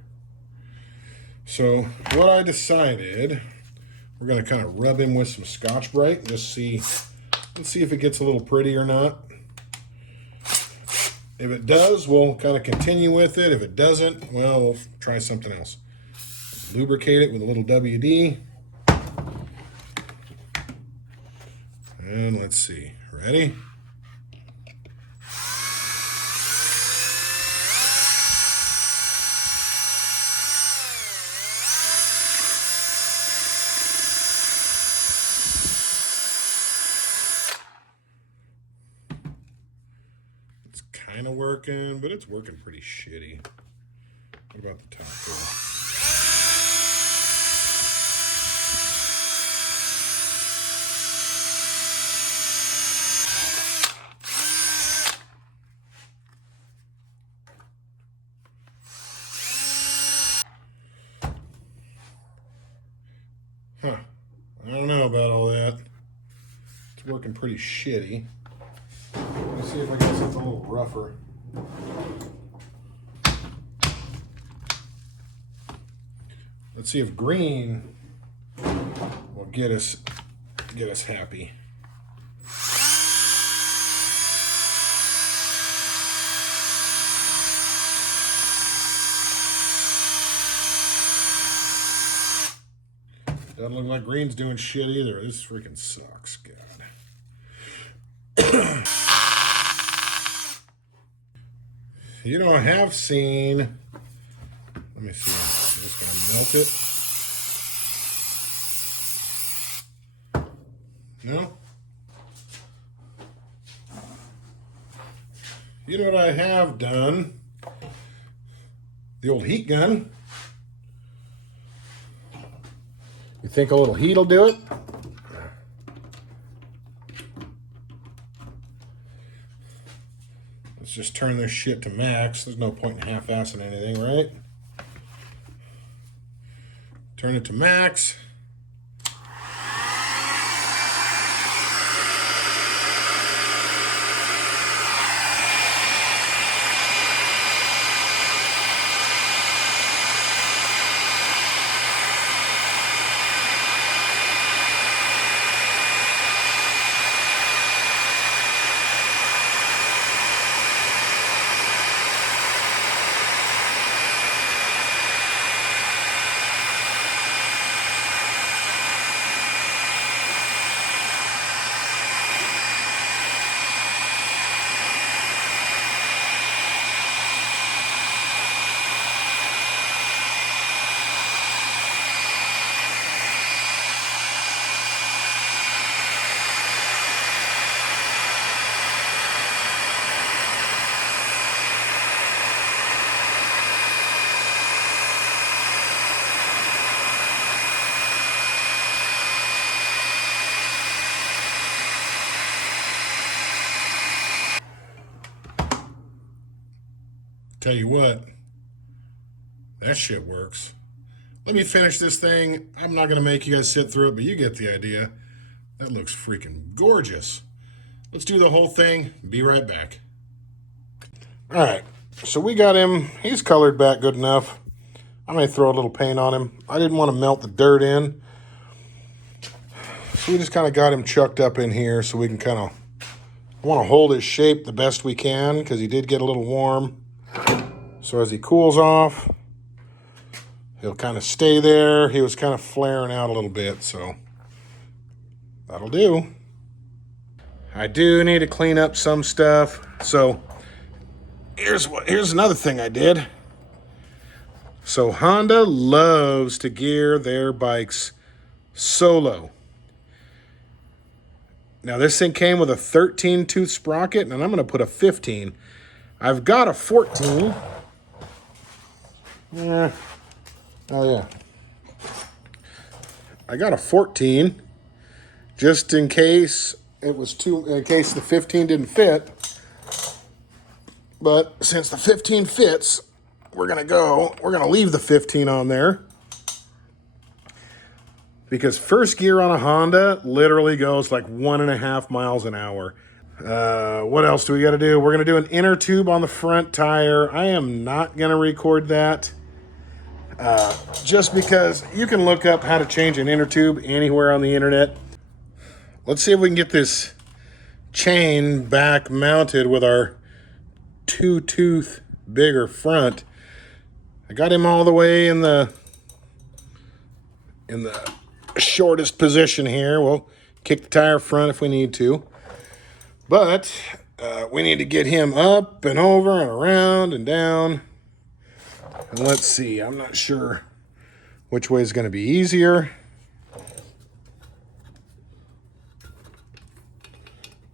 So what I decided, we're gonna kind of rub him with some Scotch-Brite and just see, let's see if it gets a little pretty or not. If it does, we'll kind of continue with it. If it doesn't, well, we'll try something else. Lubricate it with a little WD. And let's see. Ready? It's kind of working, but it's working pretty shitty. What about the top here? Huh. I don't know about all that. It's working pretty shitty. Let's see if I get something a little rougher. Let's see if green will get us get us happy. Doesn't look like green's doing shit either. This freaking sucks, God. You know, I have seen, let me see, I'm just gonna milk it. No? You know what I have done? The old heat gun. You think a little heat will do it? Let's just turn this shit to max. There's no point in half-assing anything, right? Turn it to max. Tell you what, that shit works. Let me finish this thing. I'm not going to make you guys sit through it, but you get the idea. That looks freaking gorgeous. Let's do the whole thing. Be right back. All right, so we got him. He's colored back good enough. I may throw a little paint on him. I didn't want to melt the dirt in. So we just kind of got him chucked up in here so we can kind of, I want to hold his shape the best we can because he did get a little warm. So as he cools off, he'll kind of stay there. He was kind of flaring out a little bit, so that'll do. I do need to clean up some stuff. So here's another thing I did. So Honda loves to gear their bikes solo. Now this thing came with a 13 tooth sprocket, and I'm going to put a 15. I've got a 14. Yeah. Oh yeah. I got a 14 just in case it was in case the 15 didn't fit. But since the 15 fits, we're gonna leave the 15 on there. Because first gear on a Honda literally goes like 1.5 miles an hour. What else do we got to do? We're going to do an inner tube on the front tire. I am not going to record that. Just because you can look up how to change an inner tube anywhere on the internet. Let's see if we can get this chain back mounted with our 2-tooth bigger front. I got him all the way in the shortest position here. We'll kick the tire front if we need to. But we need to get him up and over and around and down. And let's see, I'm not sure which way is going to be easier.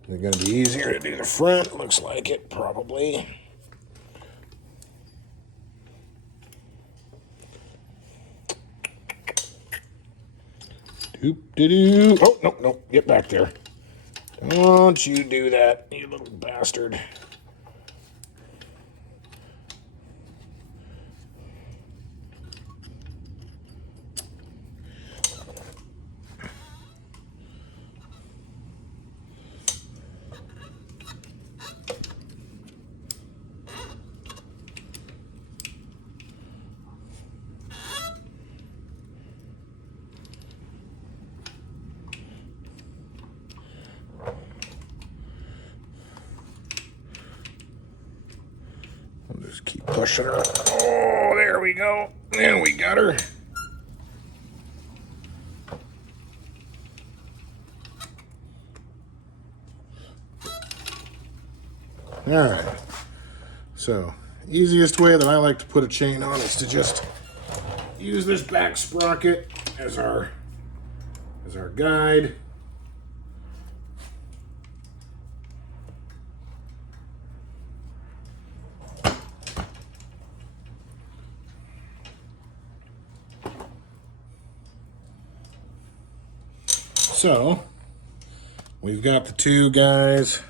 Is it going to be easier to do the front? Looks like it, probably. Doop-de-doo. Oh, no, get back there. Don't you do that, you little bastard. Keep pushing her. Oh, there we go. And we got her. All right. So, easiest way that I like to put a chain on is to just use this back sprocket as our guide. So, we've got the two guys.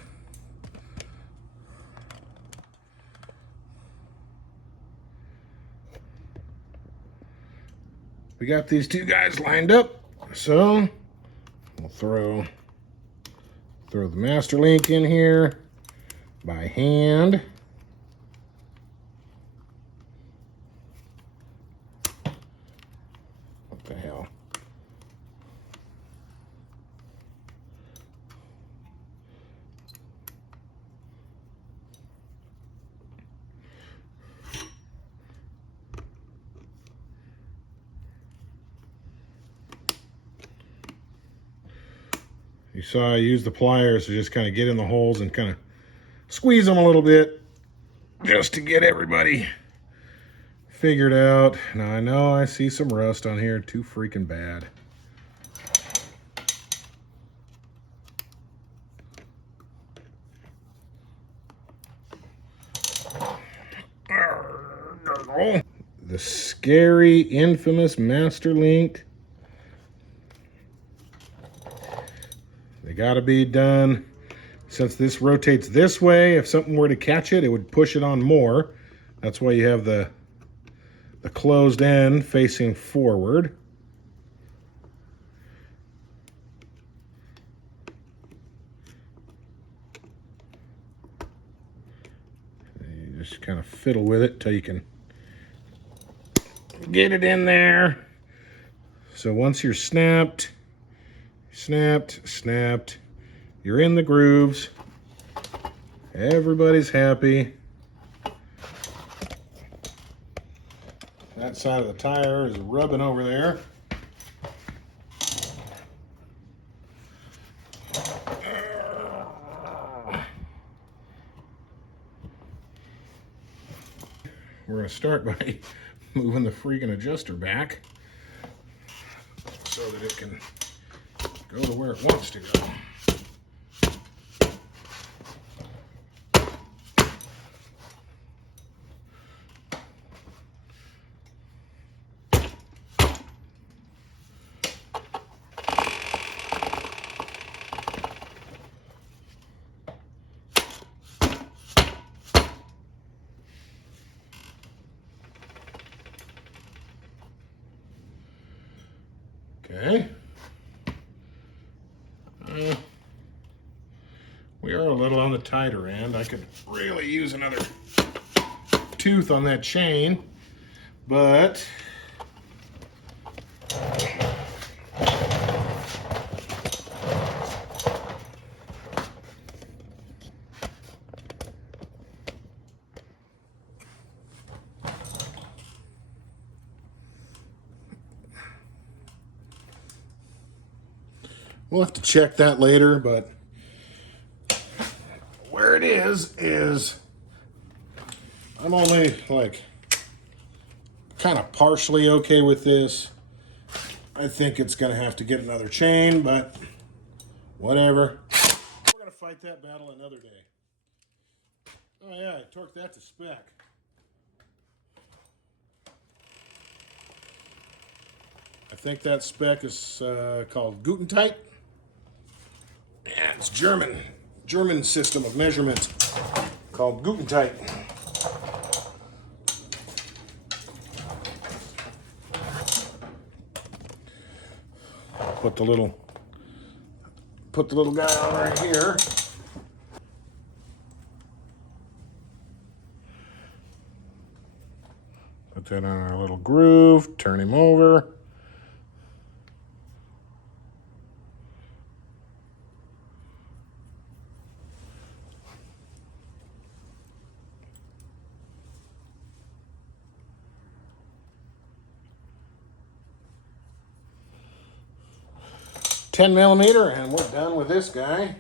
We got these two guys lined up. So, we'll throw the master link in here by hand. What the hell? You saw I used the pliers to just kind of get in the holes and kind of squeeze them a little bit just to get everybody figured out. Now I know I see some rust on here, too freaking bad. The scary, infamous master link. They gotta be done. Since this rotates this way, if something were to catch it, it would push it on more. That's why you have the closed end facing forward. And you just kind of fiddle with it till you can get it in there. So once you're snapped, you're in the grooves. Everybody's happy. That side of the tire is rubbing over there. We're going to start by moving the freaking adjuster back so that it can go to where it wants to go. Okay. We are a little on the tighter end. I could really use another tooth on that chain, but we'll have to check that later, but where it is I'm only like kind of partially okay with this. I think it's gonna have to get another chain, but whatever. We're gonna fight that battle another day. Oh yeah, I torqued that to spec. I think that spec is called Gutentite. And it's German system of measurement called Gutentite. Put the little guy on right here. Put that on our little groove, turn him over. 10 millimeter, and we're done with this guy.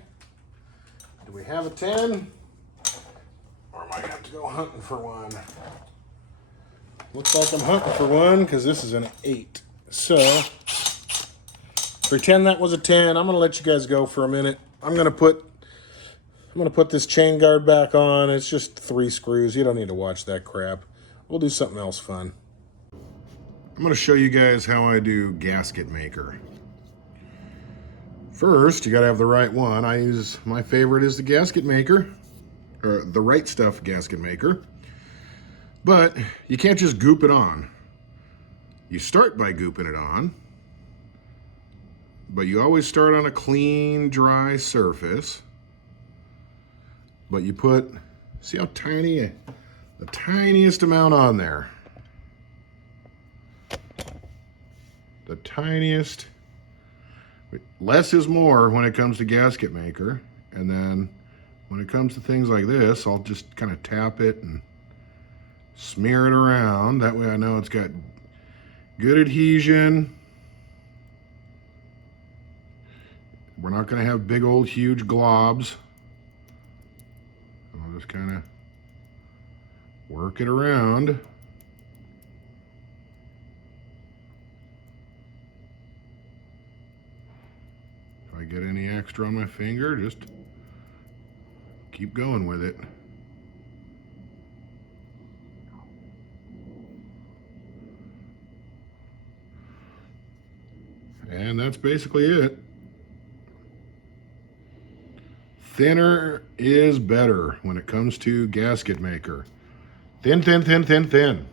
Do we have a 10? Or am I gonna have to go hunting for one? Looks like I'm hunting for one because this is an 8. So pretend that was a 10. I'm gonna let you guys go for a minute. I'm gonna put this chain guard back on. It's just 3 screws. You don't need to watch that crap. We'll do something else fun. I'm gonna show you guys how I do gasket maker. First, you gotta have the right one. My favorite is the gasket maker, or the Right Stuff gasket maker. But you can't just goop it on. You start by gooping it on, but you always start on a clean, dry surface. But you put, see how tiny, the tiniest amount on there. The tiniest. Less is more when it comes to gasket maker. And then when it comes to things like this, I'll just kind of tap it and smear it around. That way I know it's got good adhesion. We're not going to have big old huge globs. I'll just kind of work it around. If I get any extra on my finger, just keep going with it. And that's basically it. Thinner is better when it comes to gasket maker. Thin, thin, thin, thin, thin.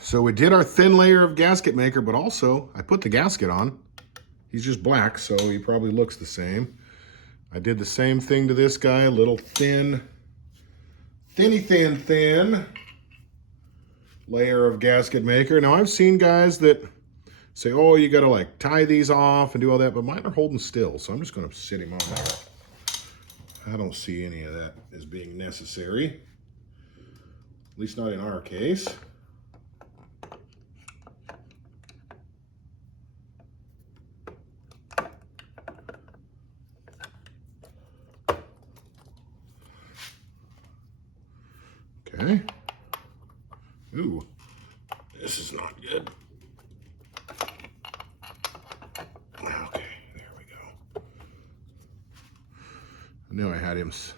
So we did our thin layer of gasket maker, but also I put the gasket on. He's just black, so he probably looks the same. I did the same thing to this guy, a little thin layer of gasket maker. Now I've seen guys that say, oh, you gotta like tie these off and do all that, but mine are holding still, so I'm just gonna sit him on there. I don't see any of that as being necessary, at least not in our case. Okay. Ooh, this is not good. Okay, there we go. I knew I had this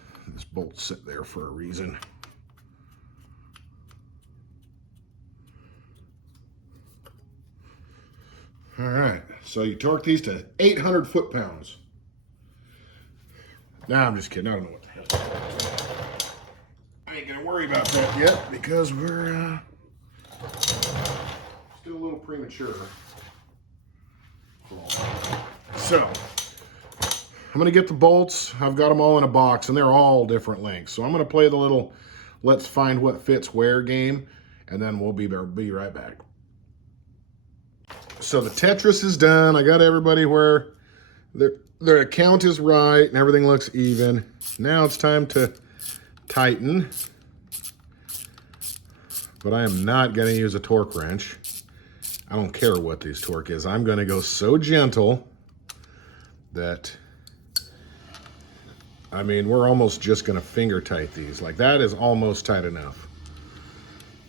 bolt sit there for a reason. All right, so you torque these to 800 foot-pounds. Nah, I'm just kidding. I don't know what the hell. I ain't gonna worry about that yet because we're still a little premature. So, I'm gonna get the bolts. I've got them all in a box and they're all different lengths. So I'm gonna play the little let's find what fits where game, and then we'll be right back. So the Tetris is done. I got everybody where their count is right and everything looks even. Now it's time to tighten. But I am not gonna use a torque wrench. I don't care what this torque is. I'm gonna go so gentle that, I mean, we're almost just gonna finger tight these. Like that is almost tight enough.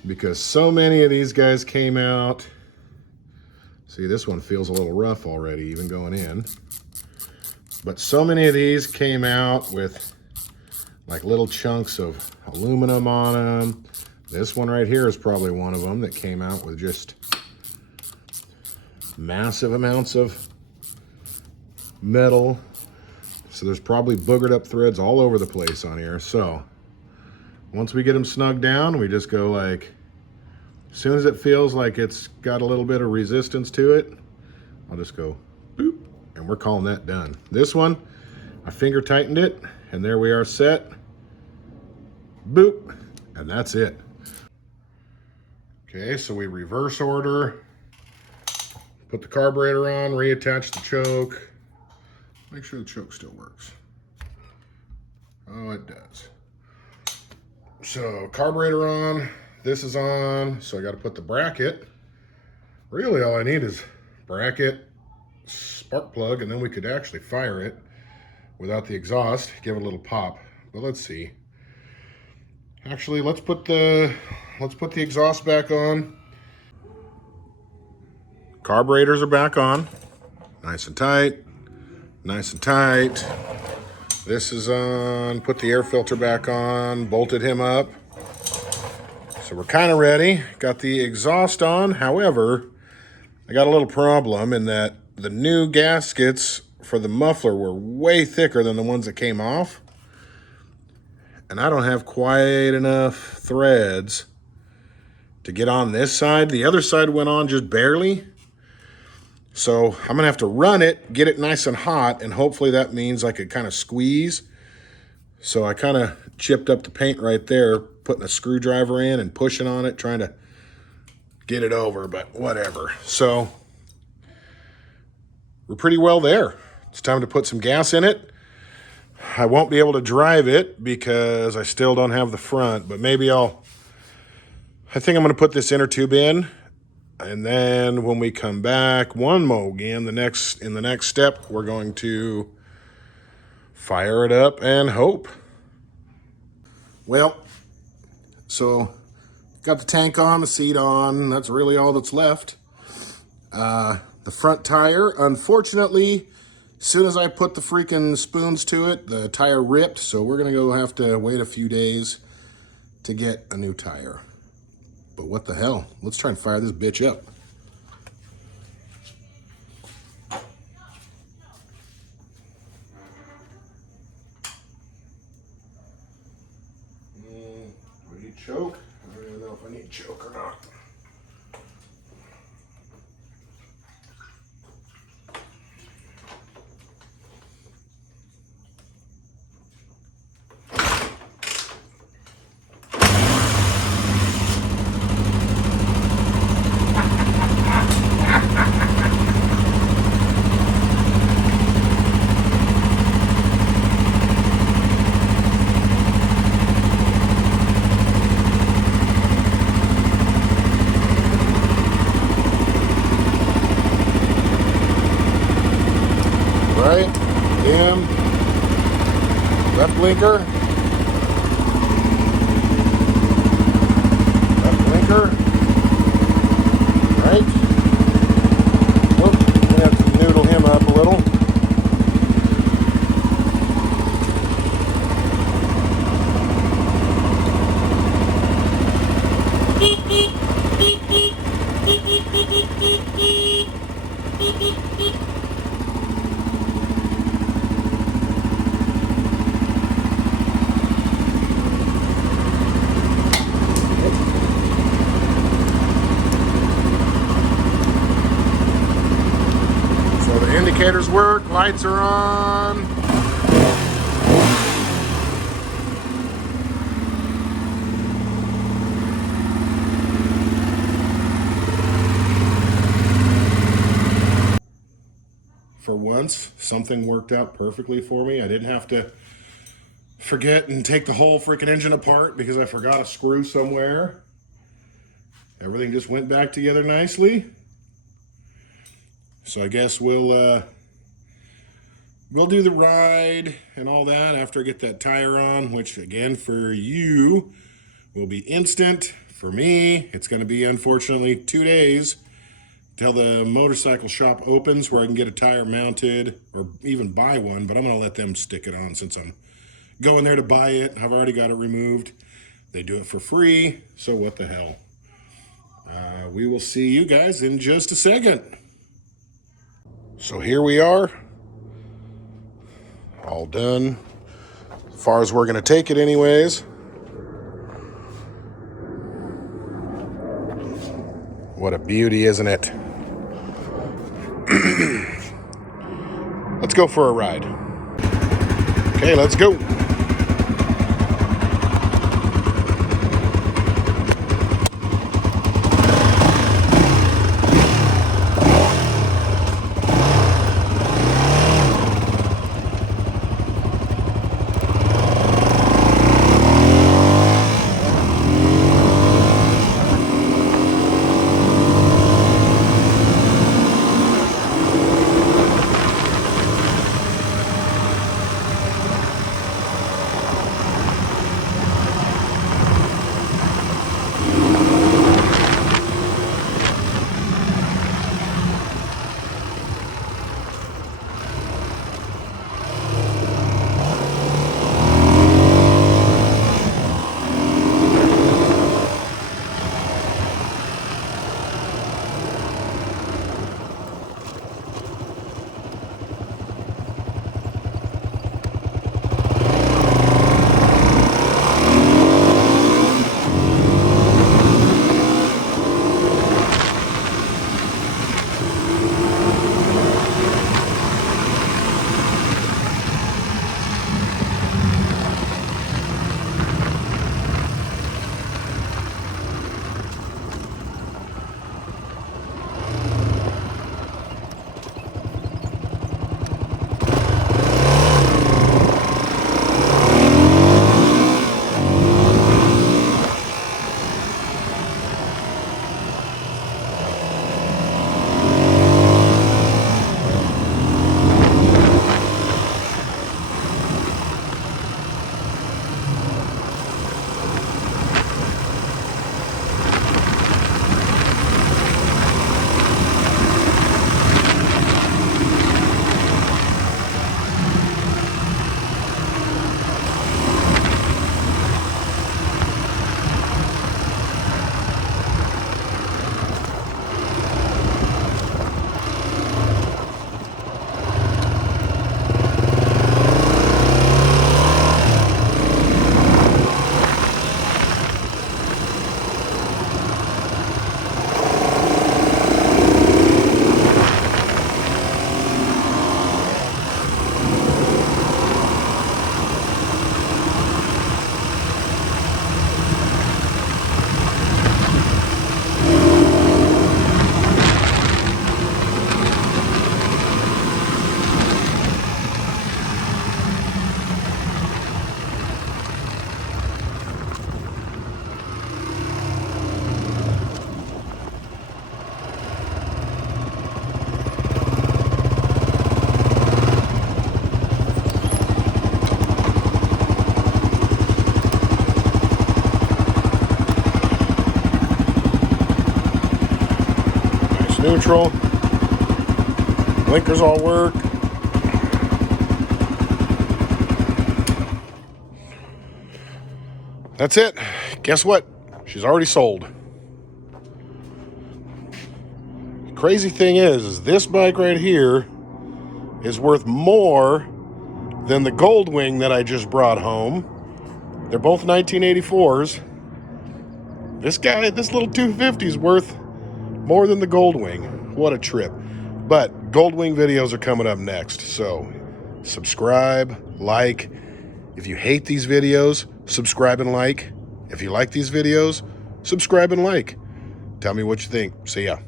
Because so many of these guys came out. See, this one feels a little rough already, even going in. But so many of these came out with like little chunks of aluminum on them. This one right here is probably one of them that came out with just massive amounts of metal. So there's probably boogered up threads all over the place on here. So once we get them snugged down, we just go like, as soon as it feels like it's got a little bit of resistance to it, I'll just go boop, and we're calling that done. This one, I finger tightened it, and there we are set. Boop, and that's it. Okay, so we reverse order, put the carburetor on, reattach the choke, make sure the choke still works. Oh, it does. So carburetor on, this is on, so I got to put the bracket. Really all I need is bracket, spark plug, and then we could actually fire it without the exhaust, give it a little pop. But let's see. Actually, let's put the exhaust back on. Carburetors are back on. Nice and tight. Nice and tight. This is on. Put the air filter back on. Bolted him up. So we're kind of ready. Got the exhaust on. However, I got a little problem in that the new gaskets for the muffler were way thicker than the ones that came off. And I don't have quite enough threads to get on this side. The other side went on just barely. So I'm gonna have to run it, get it nice and hot, and hopefully that means I could kind of squeeze. So I kind of chipped up the paint right there, putting a screwdriver in and pushing on it, trying to get it over, but whatever. So we're pretty well there. It's time to put some gas in it. I won't be able to drive it because I still don't have the front, but maybe I think I'm gonna put this inner tube in, and then when we come back one more again, in the next step, we're going to fire it up and hope. Well, so got the tank on, the seat on. That's really all that's left. The front tire, unfortunately, as soon as I put the freaking spoons to it, the tire ripped. So we're gonna go have to wait a few days to get a new tire. But what the hell? Let's try and fire this bitch up. Do I need choke? I don't even know if I need choke or not. Right, dim, left blinker, right. Whoop, we have to noodle him up a little. Indicators work, lights are on. For once, something worked out perfectly for me. I didn't have to forget and take the whole freaking engine apart because I forgot a screw somewhere. Everything just went back together nicely. So I guess we'll do the ride and all that after I get that tire on, which again for you will be instant. For me, it's going to be unfortunately 2 days till the motorcycle shop opens where I can get a tire mounted or even buy one, but I'm going to let them stick it on since I'm going there to buy it. I've already got it removed. They do it for free, so what the hell. We will see you guys in just a second. So here we are, all done, as far as we're going to take it anyways. What a beauty, isn't it? Let's go for a ride. Okay, let's go. neutral. Blinkers all work. That's it. Guess what? She's already sold. Crazy thing is this bike right here is worth more than the Goldwing that I just brought home. They're both 1984s. This little 250 is worth more than the Goldwing. What a trip. But Goldwing videos are coming up next. So subscribe, like. If you hate these videos, subscribe and like. If you like these videos, subscribe and like. Tell me what you think. See ya.